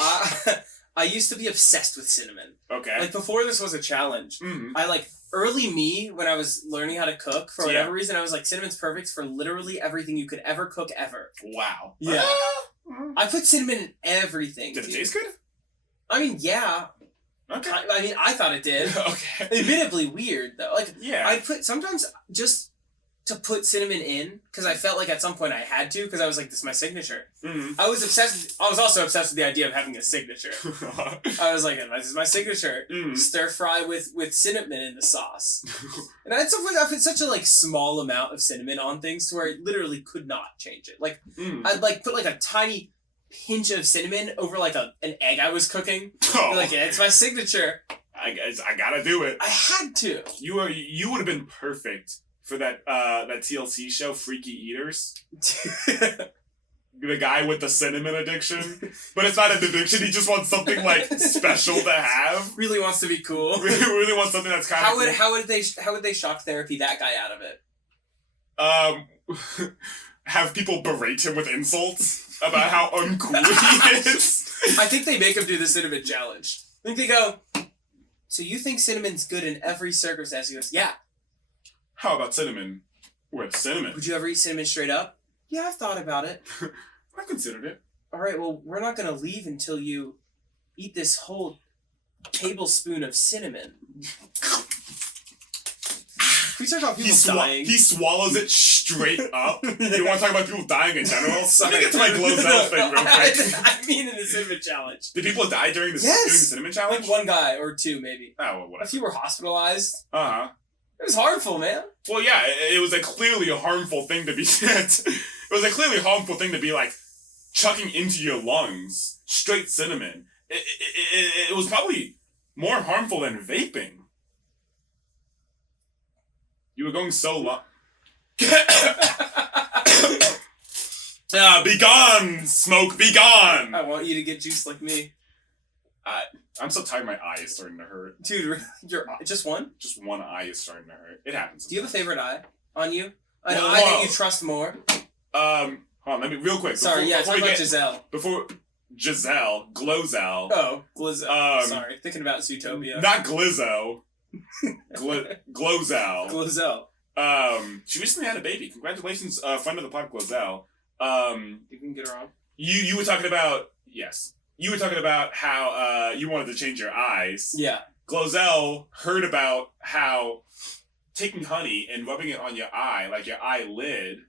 I used to be obsessed with cinnamon. Okay. Like before this was a challenge. Mm-hmm. I like early me when I was learning how to cook for whatever reason. I was like, cinnamon's perfect for literally everything you could ever cook ever. Wow. Yeah. I put cinnamon in everything. Did it taste good? I mean, yeah. Okay. I thought it did. Okay. Admittedly weird though. Like yeah. Sometimes just to put cinnamon in because I felt like at some point I had to because I was like, this is my signature. Mm-hmm. I was also obsessed with the idea of having a signature. I was like, this is my signature. Mm-hmm. Stir fry with cinnamon in the sauce. And at some point I put such a like small amount of cinnamon on things to where I literally could not change it. Like I'd like put like a tiny pinch of cinnamon over like an egg I was cooking. Oh. Like, it's my signature. I gotta do it. I had to. You would have been perfect for that TLC show, Freaky Eaters. The guy with the cinnamon addiction. But it's not an addiction, he just wants something like special to have. Really wants to be cool. Really wants something that's kind of cool. How would they shock therapy that guy out of it? Have people berate him with insults about how uncool he is. I think they make him do the cinnamon challenge. I think they go, so you think cinnamon's good in every circumstance? He goes, yeah. How about cinnamon with cinnamon? Would you ever eat cinnamon straight up? Yeah, I've thought about it. I considered it. All right, well, we're not going to leave until you eat this whole tablespoon of cinnamon. We talk about people dying. He swallows it straight up. You want to talk about people dying in general? Sorry. Let me get to my Glozell thing real quick. I mean in the cinnamon challenge. Did people die during the cinnamon challenge? Like one guy or two, maybe. Oh, well, whatever. A few were hospitalized. Uh-huh. It was harmful, man. Well, yeah, it was clearly a harmful thing to be... It was a clearly harmful thing to be, like, chucking into your lungs. Straight cinnamon. It was probably more harmful than vaping. You were going so long. Be gone, smoke, be gone! I want you to get juiced like me. I'm so tired my eye is starting to hurt. Dude, your just one? Just one eye is starting to hurt. It happens. Do you have a favorite eye on you? An Whoa. eye that you trust more? Hold on, let me, real quick. Sorry, talk about Giselle. Glozell. Oh, Glizzo. Sorry, thinking about Zootopia. Not Glizzo. Glozell. Glizzo. She recently had a baby. Congratulations, friend of the pod, Glozell. You can get her on. You were talking about, yes. You were talking about how, you wanted to change your eyes. Yeah. Glozell heard about how taking honey and rubbing it on your eye, like your eyelid,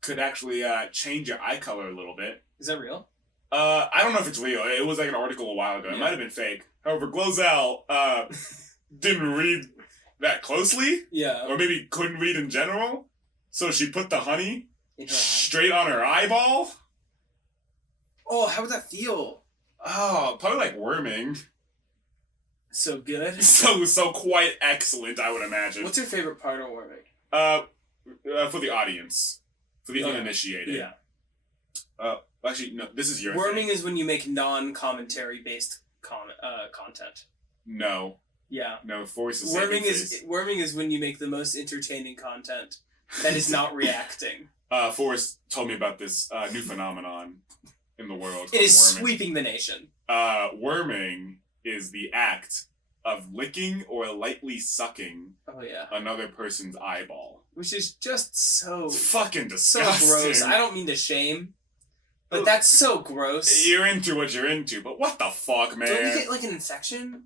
could actually change your eye color a little bit. Is that real? I don't know if it's real. It was like an article a while ago. It might have been fake. However, Glozell didn't read that closely. Yeah. Or maybe couldn't read in general. So she put the honey In her eye? straight on her eyeball. Oh, how would that feel? Oh, probably like worming. So good. So quite excellent, I would imagine. What's your favorite part of worming? For the audience. For the uninitiated. Yeah. Actually, no, this is your Worming thing. is when you make non-commentary based content. No. Yeah. No, Forrest is Worming is when you make the most entertaining content that is not reacting. Forrest told me about this new phenomenon in the world. It is worming. sweeping the nation. Worming is the act of licking or lightly sucking another person's eyeball. Which is just so... It's fucking so disgusting. gross. I don't mean to shame, but that's so gross. You're into what you're into, but what the fuck, man? Don't you get like an infection?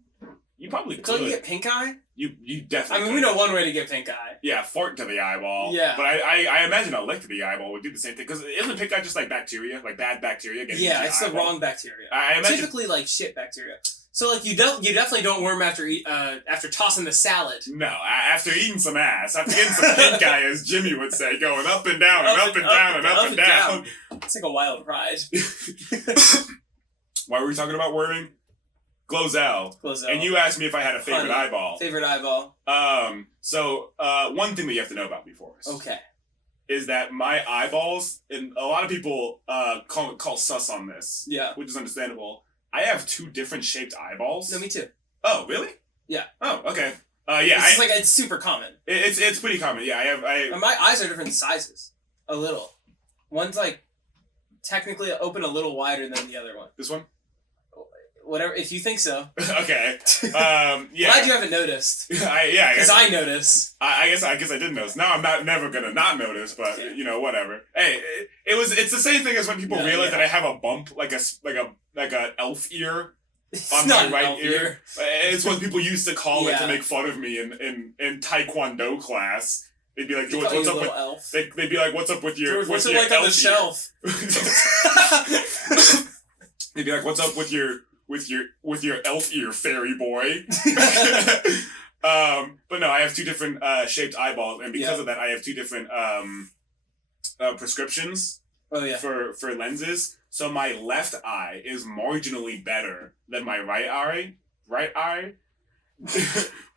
You probably could. Don't you get pink eye? You definitely I mean, we know one way to get pink eye. Yeah, fart to the eyeball. Yeah. But I imagine a lick to the eyeball would do the same thing. Because isn't pink eye just like bacteria? Like bad bacteria getting into your It's the eyeball? wrong bacteria. I imagine... Typically like shit bacteria. So like you definitely don't worm after tossing the salad. No, after eating some ass, after getting some pink eye, as Jimmy would say, going up and down and up and down and up and down. It's like a wild ride. Why were we talking about worming? Glozell. And you asked me if I had a favorite eyeball. Favorite eyeball. So one thing that you have to know about me, Forrest. Okay. Is that my eyeballs, and a lot of people call sus on this. Yeah. Which is understandable. I have two different shaped eyeballs. No, me too. Oh, really? Yeah. Oh, okay. It's super common. It's pretty common. Yeah, My eyes are different sizes. A little. One's like technically open a little wider than the other one. This one? Whatever, if you think so. Okay. Yeah. Glad you haven't noticed. Because I notice. I guess I didn't notice. Now I'm never gonna not notice, but whatever. Hey, it's the same thing as when people realize that I have a bump, like a elf ear on my right ear. It's what people used to call it to make fun of me in Taekwondo class. They'd be like, George, what's up with elf? They'd be like, what's up with your George, what's it like on the shelf? They'd be like, what's up with your elf ear, fairy boy? But no, I have two different shaped eyeballs, and because of that, I have two different prescriptions for lenses. So my left eye is marginally better than my right eye. Right eye?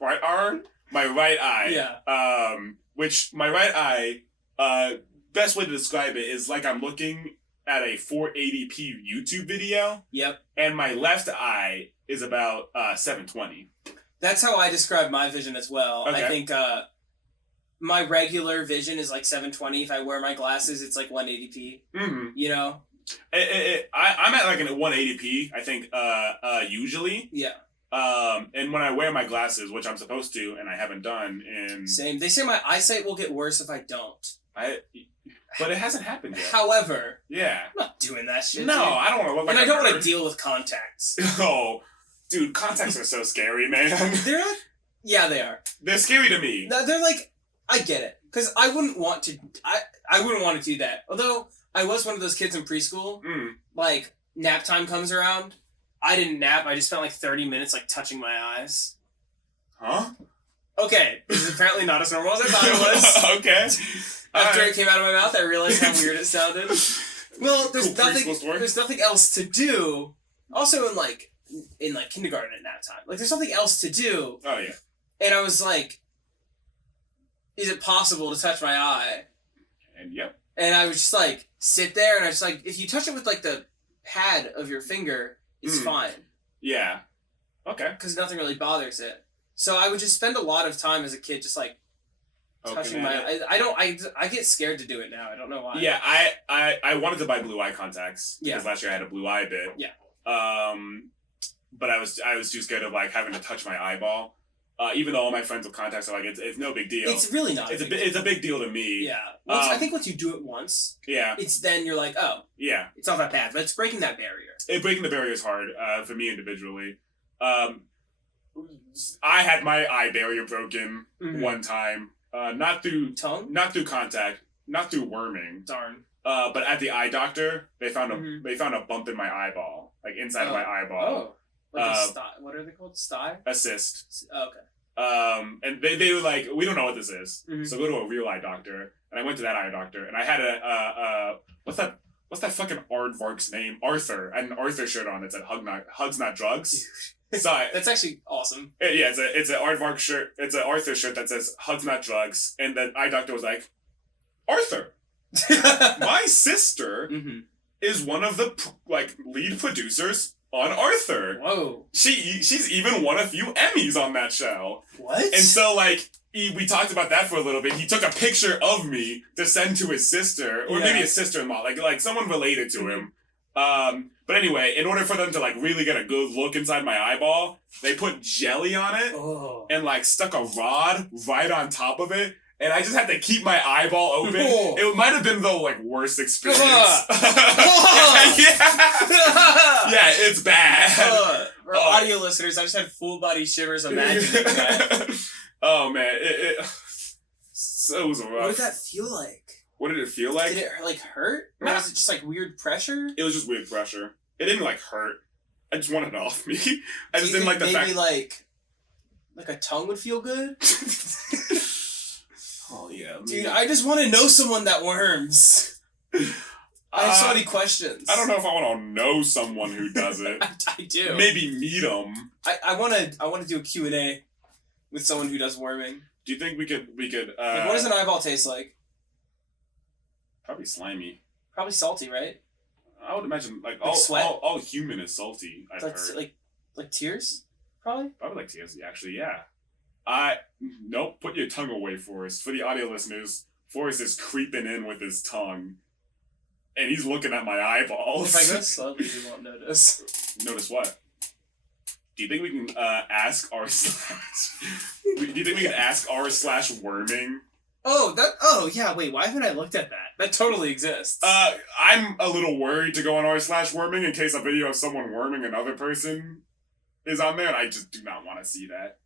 My right eye. Yeah. Which my right eye, best way to describe it is like I'm looking at a 480p YouTube video. Yep. And my left eye is about 720. That's how I describe my vision as well. Okay. I think my regular vision is like 720. If I wear my glasses, it's like 180p. Mm-hmm. You know? I'm at like a 180p, I think, usually. Yeah. And when I wear my glasses, which I'm supposed to, and I haven't done in... Same. They say my eyesight will get worse if I don't. But it hasn't happened yet. However... Yeah. I'm not doing that shit. No, dude. I don't want to look like I don't want to deal with contacts. Oh, dude, contacts are so scary, man. They're not... Yeah, they are. They're scary to me. They're like... I get it. Because I wouldn't want to... I wouldn't want to do that. Although, I was one of those kids in preschool. Like, nap time comes around. I didn't nap. I just spent like 30 minutes like touching my eyes. Huh? Okay. This is apparently not as normal as I thought it was. Okay. After it came out of my mouth, I realized how weird it sounded. Well, there's cool there's nothing else to do. Also in kindergarten at nap time. Like there's something else to do. Oh yeah. And I was like, is it possible to touch my eye? And yep. And I would just like sit there and I was like, if you touch it with like the pad of your finger, it's fine. Yeah. Okay. Because nothing really bothers it. So I would just spend a lot of time as a kid just like touching my... I get scared to do it now. I don't know why. Yeah, I wanted to buy blue eye contacts. Yeah. Because last year I had a blue eye bit. Yeah. But I was too scared of like having to touch my eyeball. Even though all my friends with contacts are like, it's no big deal. It's really not. It's a big deal to me. Yeah. I think once you do it once, it's then you're like, oh, yeah, it's not that bad. But it's breaking that barrier. Breaking the barrier is hard for me individually. I had my eye barrier broken Mhm. one time. Not through Tongue? not through contact, not through worming. Darn. But at the eye doctor, they found a Mhm. bump in my eyeball, like inside of my eyeball. Oh. Like a sty. What are they called? Sty? A cyst. Oh, okay. And they were like, we don't know what this is, Mhm. so go to a real eye doctor. And I went to that eye doctor, and I had what's that fucking aardvark's name? Arthur. I had an Arthur shirt on that said Hugs Not Drugs. So That's actually awesome. yeah, it's an aardvark shirt. It's an Arthur shirt that says Hugs Not Drugs, and the eye doctor was like, Arthur, my sister Mm-hmm. is one of the lead producers on Arthur. Whoa. She's even won a few Emmys on that show. What? And so we talked about that for a little bit. He took a picture of me to send to his sister, or maybe his sister-in-law, like someone related to him. But anyway, in order for them to really get a good look inside my eyeball, they put jelly on it and stuck a rod right on top of it. And I just had to keep my eyeball open. It might have been the worst experience. Yeah, it's bad. For audio listeners, I just had full body shivers imagining that. Oh man, it was rough. What did that feel like? What did it feel like? Did it hurt? Or was it just weird pressure? It was just weird pressure. It didn't hurt. I just wanted it off me. I just didn't like the fact. Maybe a tongue would feel good. Oh yeah, dude! I just want to know someone that worms. I have so many questions. I don't know if I want to know someone who does it. I do. Maybe meet them. I want to do a Q&A with someone who does worming. Do you think we could? What does an eyeball taste like? Probably slimy. Probably salty, right? I would imagine sweat? all human is salty. I've heard. Like tears, probably. Probably like tears. Actually, yeah. Nope. Put your tongue away, Forrest. For the audio listeners, Forrest is creeping in with his tongue, and he's looking at my eyeballs. If I go slowly, you won't notice. Notice what? Do you think we can ask r/? Do you think we can ask r/worming? Oh yeah. Wait, why haven't I looked at that? That totally exists. I'm a little worried to go on r/worming in case a video of someone worming another person is on there, and I just do not want to see that.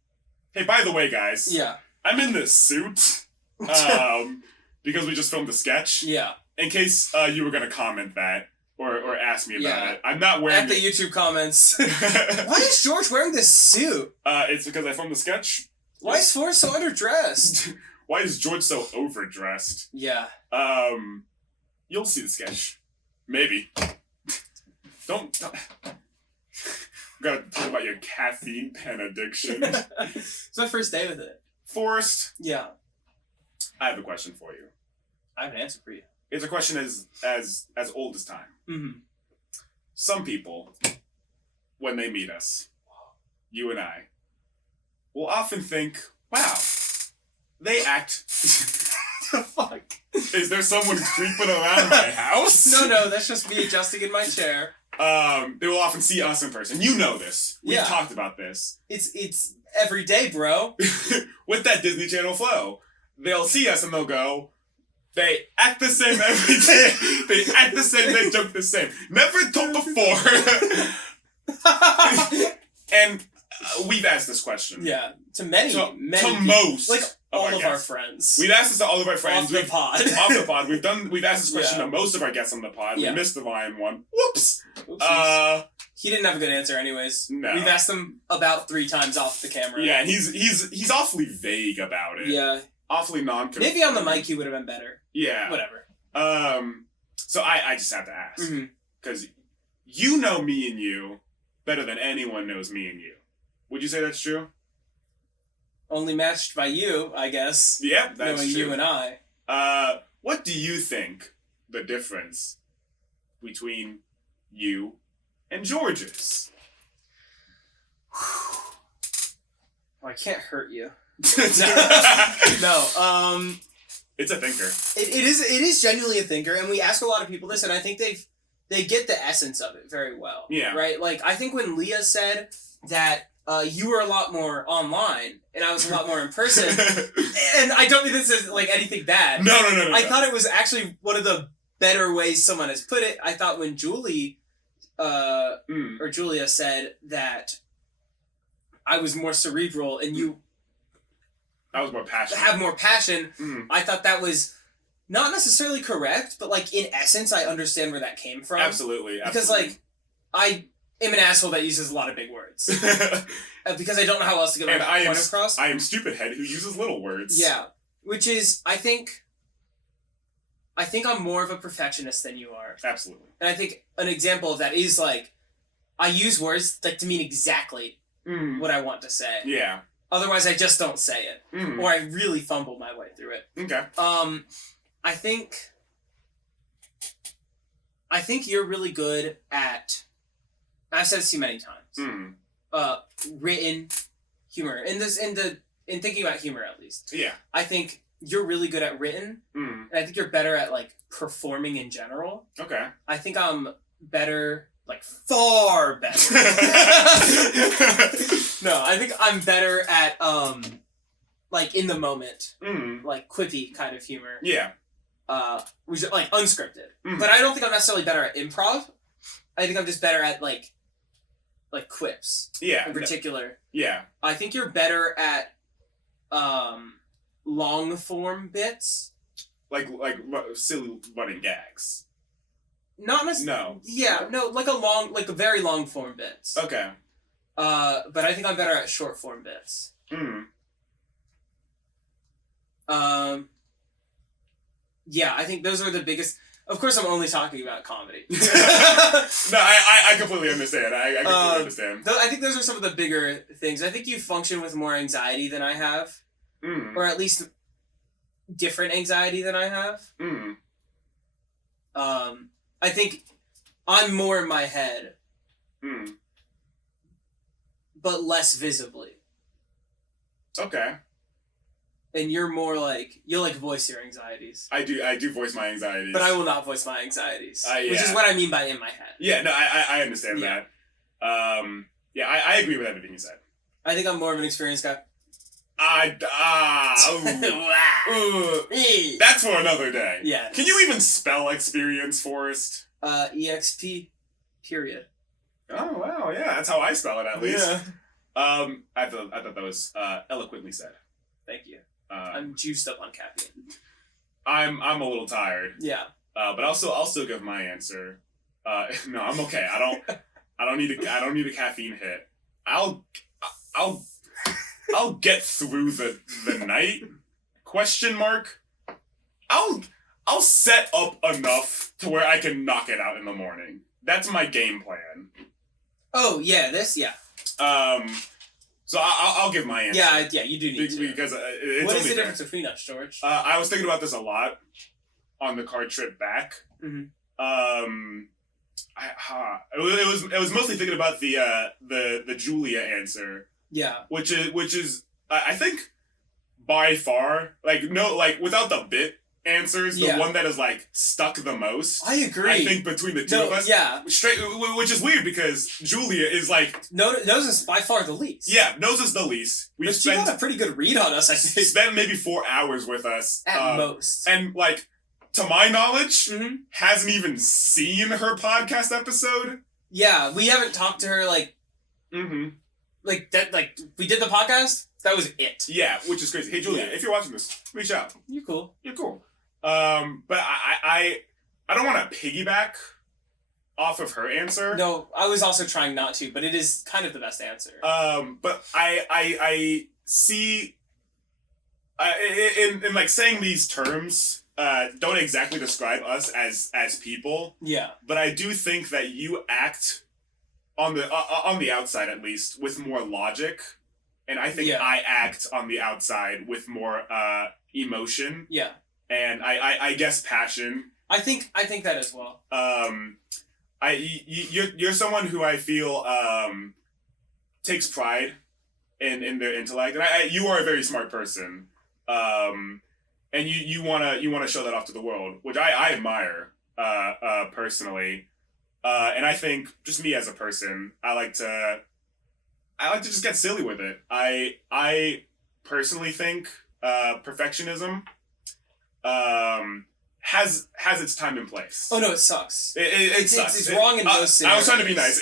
Hey, by the way, guys. Yeah. I'm in this suit because we just filmed a sketch. Yeah. In case you were gonna comment that or ask me about it, I'm not wearing. At the YouTube comments. Why is George wearing this suit? It's because I filmed the sketch. Why is Forrest so underdressed? Why is George so overdressed? Yeah. You'll see the sketch. Maybe. Don't. Gotta talk about your caffeine pen addiction. It's my first day with it. Forrest. Yeah. I have a question for you. I have an answer for you. It's a question as old as time. Mm-hmm. Some people, when they meet us, you and I, will often think, wow, they act... The fuck? Is there someone creeping around my house? No, that's just me adjusting in my chair. They will often see us in person. You know this. We've talked about this. It's every day, bro. With that Disney Channel flow. They'll see us and they'll go, they act the same every day. They act the same, they joke the same. Never told before. And we've asked this question. Yeah, to many to people. Most. Like all of our friends. We've asked this to all of our friends. Off the pod. Off the pod. We've asked this question to most of our guests on the pod. We missed the Ryan one. Whoops. Oopsies. He didn't have a good answer anyways. No. We've asked him about 3 times off the camera. Yeah, and he's awfully vague about it. Yeah. Awfully non-conforming. Maybe on the mic he would have been better. Yeah. Whatever. So I just have to ask. Because you know me and you better than anyone knows me and you. Would you say that's true? Only matched by you, I guess. Yeah, that's knowing true. You and I. What do you think the difference between you and George is? Well, I can't hurt you. No. It's a thinker. It is genuinely a thinker, and we ask a lot of people this, and I think they get the essence of it very well. Yeah. Right? Like, I think when Leah said that you were a lot more online, and I was a lot more in person, and I don't mean this as, anything bad. No. I thought it was actually one of the better ways someone has put it. I thought when Julie, or Julia said that I was more cerebral and you I was more passionate. have more passion. Mm. I thought that was not necessarily correct, but like in essence, I understand where that came from. Absolutely. Because like, I am an asshole that uses a lot of big words. Because I don't know how else to get my point across. I am stupid head who uses little words. Yeah. Which is, I think I'm more of a perfectionist than you are. Absolutely. And I think an example of that is like, I use words like to mean exactly what I want to say. Yeah. Otherwise, I just don't say it. Or I really fumble my way through it. Okay. I think you're really good at, I've said this too many times, written humor. In thinking about humor, at least. Yeah. I think you're really good at written, and I think you're better at, like, performing in general. Okay. I think I'm better, like, far better. No, I think I'm better at, like, in the moment, like, quippy kind of humor. Yeah. Which is, like, unscripted. But I don't think I'm necessarily better at improv. I think I'm just better at, like quips. Yeah. In particular. Yeah. I think you're better at, long form bits. Like silly running gags. Not necessarily. No. Yeah, no, like a very long form bits. Okay. But I think I'm better at short form bits. Yeah, I think those are the biggest. Of course, I'm only talking about comedy. No, I completely understand. I completely understand. I think those are some of the bigger things. I think you function with more anxiety than I have. Or at least different anxiety than I have. I think I'm more in my head. But less visibly. Okay. And you're more like, you'll like voice your anxieties. I do voice my anxieties. But I will not voice my anxieties. Yeah. Which is what I mean by in my head. Yeah, no, I understand that. Yeah, I agree with everything you said. I think I'm more of an experienced guy. That's for another day. Yeah. Can you even spell experience, Forrest? EXP, period. Oh, wow, yeah, that's how I spell it, at least. Yeah. I thought that was eloquently said. Thank you. I'm juiced up on caffeine. I'm a little tired. Yeah. But I'll still give my answer. No, I'm okay. I don't need a caffeine hit. I'll get through the night? Question mark. I'll set up enough to where I can knock it out in the morning. That's my game plan. Oh yeah, So I'll give my answer. Yeah, you do need to. Because it's what is only the fair. difference between us, George? I was thinking about this a lot on the car trip back. Mm-hmm. It was mostly thinking about the Julia answer. Yeah. Which is I think by far without the bit answers, the one that is stuck the most. I agree. I think between the two of us. Yeah. Which is weird because Julia is Nose is by far the least. Yeah, Nose is the least. But she got a pretty good read on us, I think. Spent maybe 4 hours with us. At most. And to my knowledge, hasn't even seen her podcast episode. Yeah, we haven't talked to her we did the podcast. That was it. Yeah, which is crazy. Hey Julia, if you're watching this, reach out. You're cool. You're cool. But I don't want to piggyback off of her answer. No, I was also trying not to, but it is kind of the best answer. But I see in saying these terms don't exactly describe us as people. Yeah. But I do think that you act on the outside at least with more logic, and I think I act on the outside with more emotion. Yeah. And I guess passion. I think that as well. You're someone who I feel takes pride in their intellect, and you are a very smart person. And you wanna show that off to the world, which I admire personally. And I think just me as a person, I like to just get silly with it. I personally think perfectionism has its time and place. Oh no, it sucks. It sucks. It's wrong in most scenarios. I was trying to be nice.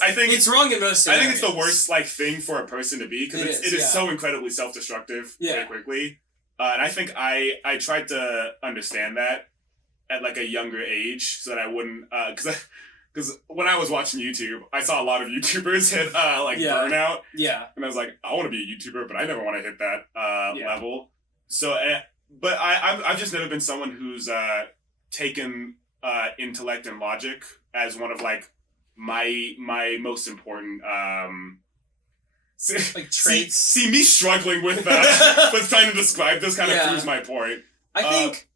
I think it's wrong in most scenarios. I think it's the worst like thing for a person to be because it is so incredibly self-destructive very quickly. And I think I tried to understand that at like a younger age so that I wouldn't because when I was watching YouTube, I saw a lot of YouTubers hit burnout. Yeah. And I was like, I want to be a YouTuber, but I never want to hit that level. So, but I've just never been someone who's taken intellect and logic as one of like my most important like traits. See me struggling with with trying to describe this kind of proves my point. I think,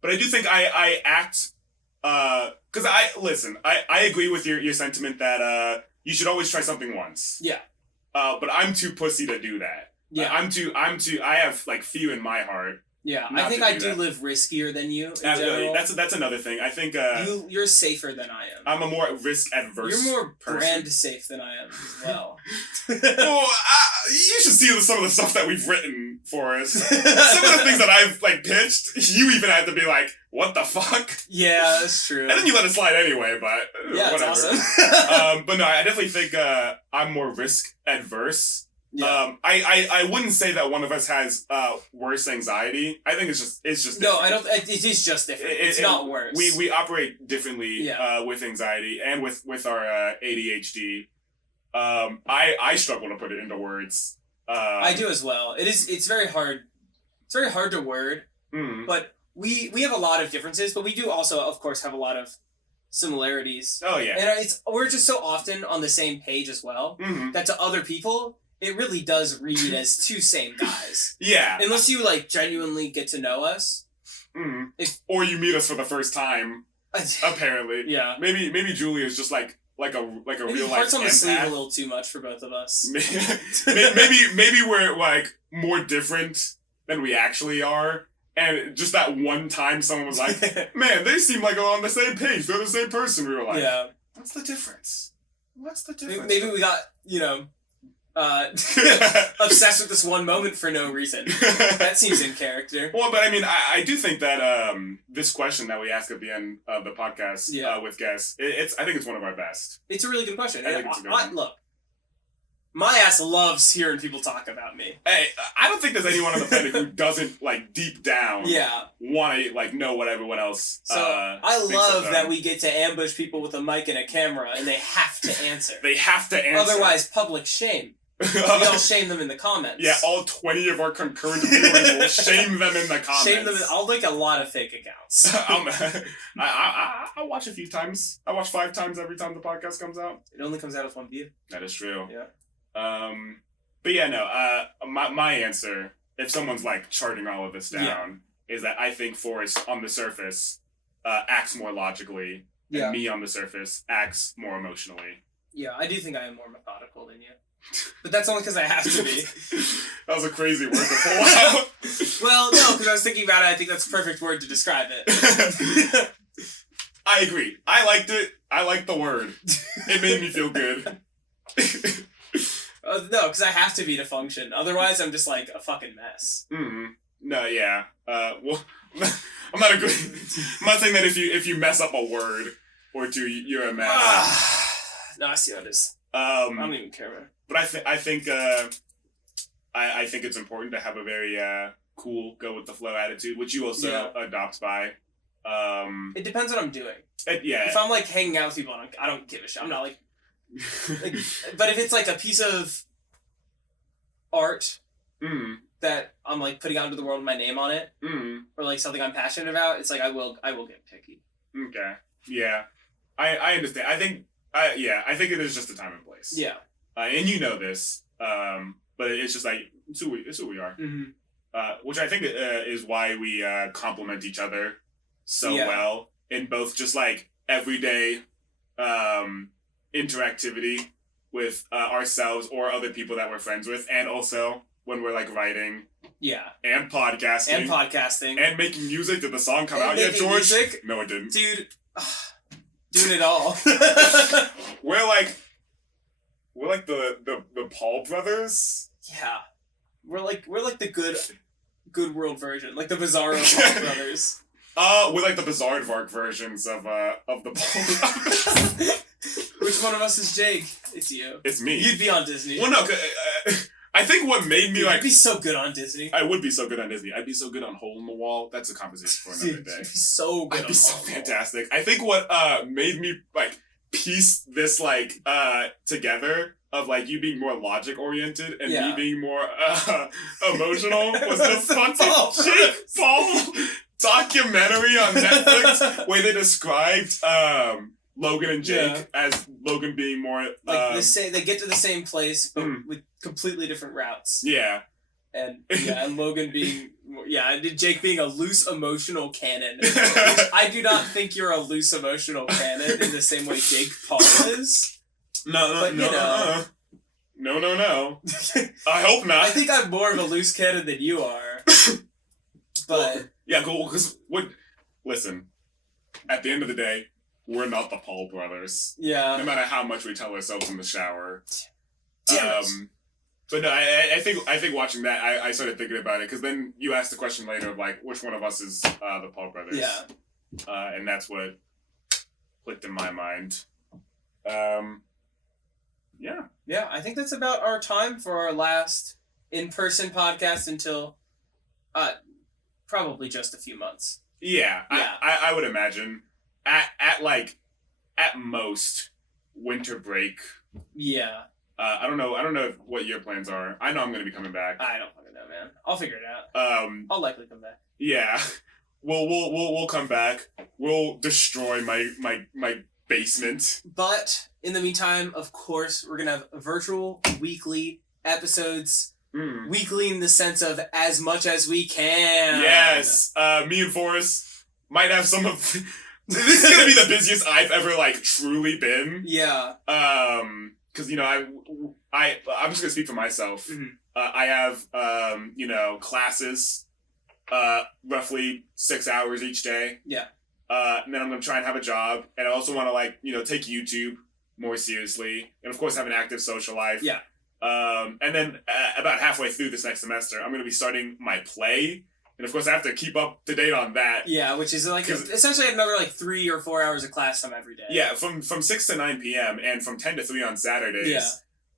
but I do think I act. Because I agree with your sentiment that you should always try something once. Yeah. But I'm too pussy to do that. Yeah. I have like fear in my heart. Yeah, I think I do live riskier than you. Absolutely. That's another thing. I think you're safer than I am. I'm a more risk adverse. You're more brand safe than I am as well. Well, you should see some of the stuff that we've written, Forrest. Some of the things that I've like pitched, you even had to be like, "What the fuck?" Yeah, that's true. And then you let it slide anyway, but yeah, whatever. It's awesome. But no, I definitely think I'm more risk adverse. Yeah. I wouldn't say that one of us has worse anxiety. I think it's just different. No, I don't. It is just different. It's not worse. We operate differently with anxiety and with our ADHD. I struggle to put it into words. I do as well. It's very hard. It's very hard to word. But we have a lot of differences, but we do also, of course, have a lot of similarities. Oh yeah. And we're just so often on the same page as well that to other people, it really does read as two same guys. Yeah. Unless you like genuinely get to know us. Or you meet us for the first time. Apparently. Yeah. Maybe Julie is just like a real life heart's on the sleeve a little too much for both of us. maybe we're like more different than we actually are. And just that one time someone was like, man, they seem like they're on the same page. They're the same person. We were like, yeah. What's the difference? Maybe we got, obsessed with this one moment for no reason. That seems in character. Well, but I mean, I do think that this question that we ask at the end of the podcast with guests, I think it's one of our best. It's a really good question. I think it's a good one. Look, my ass loves hearing people talk about me. Hey, I don't think there's anyone on the planet who doesn't like deep down want to like know what everyone else. So I love that we get to ambush people with a mic and a camera, and they have to answer. Otherwise, public shame. We all shame them in the comments. Yeah, all 20 of our concurrent viewers will shame them in the comments. I'll link a lot of fake accounts. I'll watch a few times. I watch 5 times every time the podcast comes out. It only comes out with 1 view. That is true. Yeah. But yeah, no. My answer, if someone's like charting all of this down, is that I think Forrest on the surface acts more logically, and me on the surface acts more emotionally. Yeah, I do think I am more methodical than you. But that's only because I have to be. That was a crazy word to pull out. Well, no, because I was thinking about it. I think that's a perfect word to describe it. I agree. I liked it. I liked the word. It made me feel good. No, because I have to be to function. Otherwise, I'm just like a fucking mess. No, yeah. Well, I'm not saying that if you mess up a word or two, you're a mess. No, I see how it is. I don't even care, man. But I think it's important to have a very cool, go with the flow attitude, which you also adopt by. It depends what I'm doing. Yeah. If I'm like hanging out with people, I don't give a shit. I'm not like, but if it's like a piece of art that I'm like putting out into the world with my name on it, or like something I'm passionate about, it's like I will get picky. Okay. Yeah. I understand. I think it is just a time and place. Yeah. And you know this, but it's just like it's who we are. Which I think is why we complement each other so well in both just like everyday interactivity with ourselves or other people that we're friends with, and also when we're like writing. Yeah. And podcasting. And making music. Did the song come out yet, George? Music? No, it didn't. Dude, doing it all. We're like the Paul brothers. Yeah. We're like the good world version. Like the Bizarro Paul brothers. With like the Bizarre versions of the Paul. Which one of us is Jake? It's you. It's me. You'd be on Disney. Well, no, I think what made me You'd be so good on Disney. I would be so good on Disney. I'd be so good on Hole in the Wall. That's a conversation for another day. You'd be so good. I'd be so fantastic. I think what made me like piece this like together of like you being more logic oriented and me being more emotional was the fucking Jake Paul documentary on Netflix where they described Logan and Jake as Logan being more like they get to the same place but with completely different routes. Yeah. And and Logan being Jake being a loose emotional cannon. I do not think you're a loose emotional cannon in the same way Jake Paul is. No. I hope not. I think I'm more of a loose cannon than you are. But yeah, cool. Because listen, at the end of the day, we're not the Paul brothers. Yeah. No matter how much we tell ourselves in the shower. Damn But no, I think watching that, I started thinking about it because then you asked the question later of like which one of us is the Paul brothers. Yeah. And that's what clicked in my mind. Yeah. Yeah, I think that's about our time for our last in-person podcast until probably just a few months. Yeah. I would imagine at most winter break. Yeah. I don't know what your plans are. I know I'm going to be coming back. I don't fucking know, man. I'll figure it out. I'll likely come back. Yeah. We'll come back. We'll destroy my basement. But in the meantime, of course, we're going to have virtual weekly episodes. Weekly in the sense of as much as we can. Yes. Me and Forrest might have some of this is going to be the busiest I've ever like truly been. Yeah. Because, I'm just going to speak for myself. Mm-hmm. I have, classes, roughly 6 hours each day. Yeah. And then I'm going to try and have a job. And I also want to, take YouTube more seriously. And, of course, have an active social life. Yeah. And then about halfway through this next semester, I'm going to be starting my play. And, of course, I have to keep up to date on that. Yeah, which is essentially another 3 or 4 hours of class time every day. Yeah, from 6 to 9 p.m. and from 10 to 3 on Saturdays. Yeah.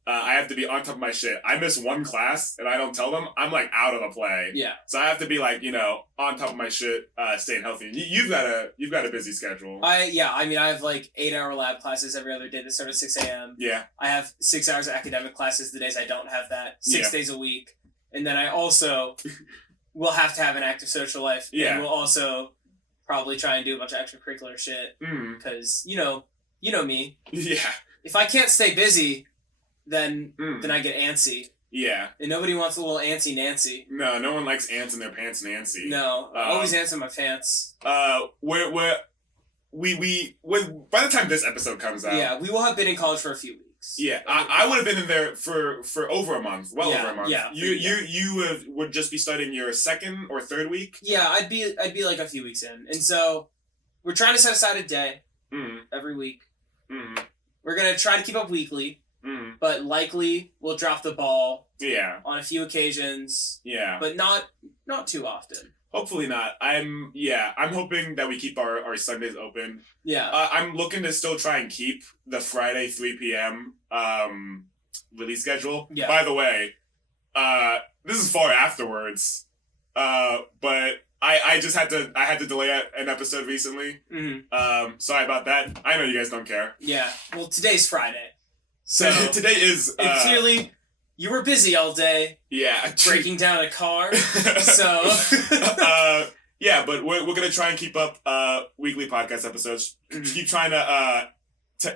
I have to be on top of my shit. I miss one class and I don't tell them, I'm out of the play. Yeah. So I have to be on top of my shit, staying healthy. You've got a busy schedule. I have 8-hour lab classes every other day that start at 6 a.m. Yeah. I have 6 hours of academic classes the days I don't have that, 6 days a week. And then I also will have to have an active social life. Yeah. And we'll also probably try and do a bunch of extracurricular shit. Because, you know me. Yeah. If I can't stay busy, then I get antsy. Yeah. And nobody wants a little antsy Nancy. No one likes ants in their pants Nancy. No. Always ants in my pants. We by the time this episode comes out. Yeah, we will have been in college for a few weeks. Yeah. I would have been in there for over a month. Over a month. Yeah. You would just be starting your second or third week? Yeah, I'd be a few weeks in. And so we're trying to set aside a day every week. We're gonna try to keep up weekly. But likely we'll drop the ball. Yeah. On a few occasions. Yeah. But not too often. Hopefully not. I'm hoping that we keep our Sundays open. Yeah. I'm looking to still try and keep the Friday 3 p.m. Release schedule. Yeah. By the way, this is far afterwards. But I just had to delay an episode recently. Sorry about that. I know you guys don't care. Yeah. Well, today's Friday. So today is and clearly you were busy all day. Yeah. Breaking down a car. So yeah, but we're gonna try and keep up weekly podcast episodes. Keep trying to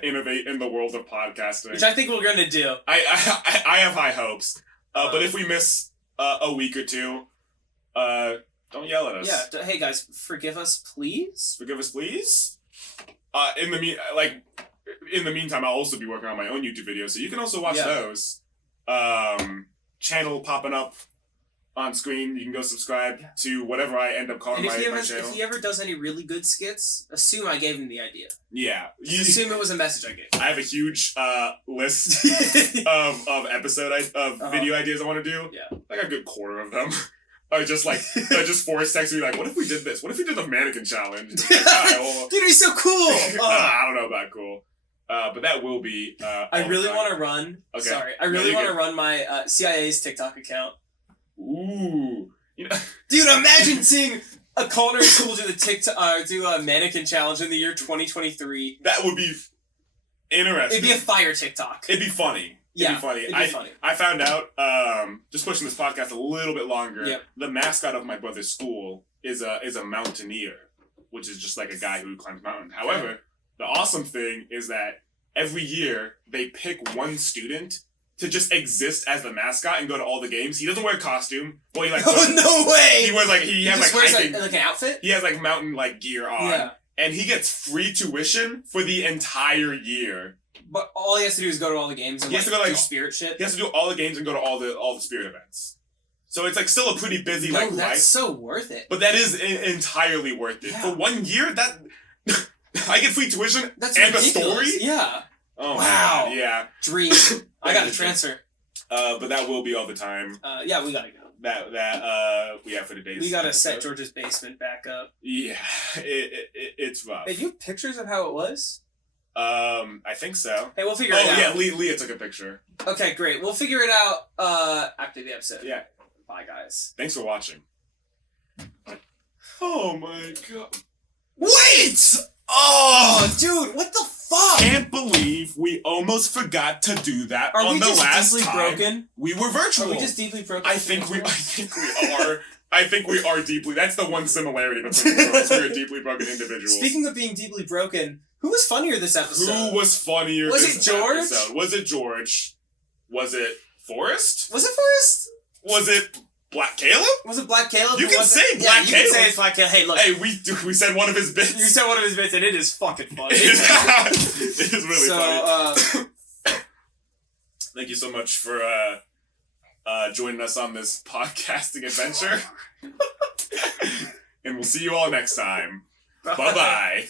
innovate in the world of podcasting. Which I think we're gonna do. I have high hopes. But if we miss a week or two, don't yell at us. Yeah. Hey guys, forgive us, please. Forgive us, please. In the meantime, I'll also be working on my own YouTube videos, so you can also watch those. Channel popping up on screen. You can go subscribe to whatever I end up calling my channel. If he ever does any really good skits, assume I gave him the idea. Yeah. Assume it was a message I gave him. I have a huge list of video ideas I want to do. Yeah. Like a good quarter of them. Or just Forrest texting me like, what if we did this? What if we did the mannequin challenge? Like, Dude, it'd be so cool! I don't know about cool. But that will be. I really want to run. Okay. Sorry, I really want to run my CIA's TikTok account. Ooh, dude, imagine seeing a culinary school do a mannequin challenge in the year 2023. That would be interesting. It'd be a fire TikTok. It'd be funny. It'd be funny. I found out, just pushing this podcast a little bit longer. Yep. The mascot of my brother's school is a mountaineer, which is just like a guy who climbs mountains. However, the awesome thing is that every year they pick one student to just exist as the mascot and go to all the games. He doesn't wear a costume. Well, he no way! He wears he has wears hiking, like an outfit? He has mountain gear on. Yeah. And he gets free tuition for the entire year. But all he has to do is go to all the games and he has to go, do spirit shit. He has to do all the games and go to all the spirit events. So it's still a pretty busy life. That's so worth it. But that is entirely worth it. Yeah. For 1 year, that I get free tuition and ridiculous. A story? Yeah. Oh wow. Man. Yeah. Dream. I got to transfer. But that will be all the time. Yeah, we gotta go. That we have for today's. We gotta set George's basement back up. Yeah, it's rough. Hey, do you have pictures of how it was? I think so. Hey, we'll figure it out. Oh yeah, Leah took a picture. Okay, great. We'll figure it out after the episode. Yeah. Bye, guys. Thanks for watching. Oh my god. Wait! Oh, dude, what the fuck? Can't believe we almost forgot to do that on the last time. Are we just deeply broken? We were virtual. Are we just deeply broken? I think we are. I think we are deeply. That's the one similarity between us. We're deeply broken individuals. Speaking of being deeply broken, who was funnier this episode? Who was funnier was this it George? episode? Was it George? Was it Forrest? Was it Forrest? Was it Black Caleb? Was it Black Caleb? You can say Black Caleb. You can say it's Black Caleb. Hey, look. Hey, we said one of his bits. You said one of his bits, and it is fucking funny. It is really funny. Thank you so much for joining us on this podcasting adventure. And we'll see you all next time. Bye-bye.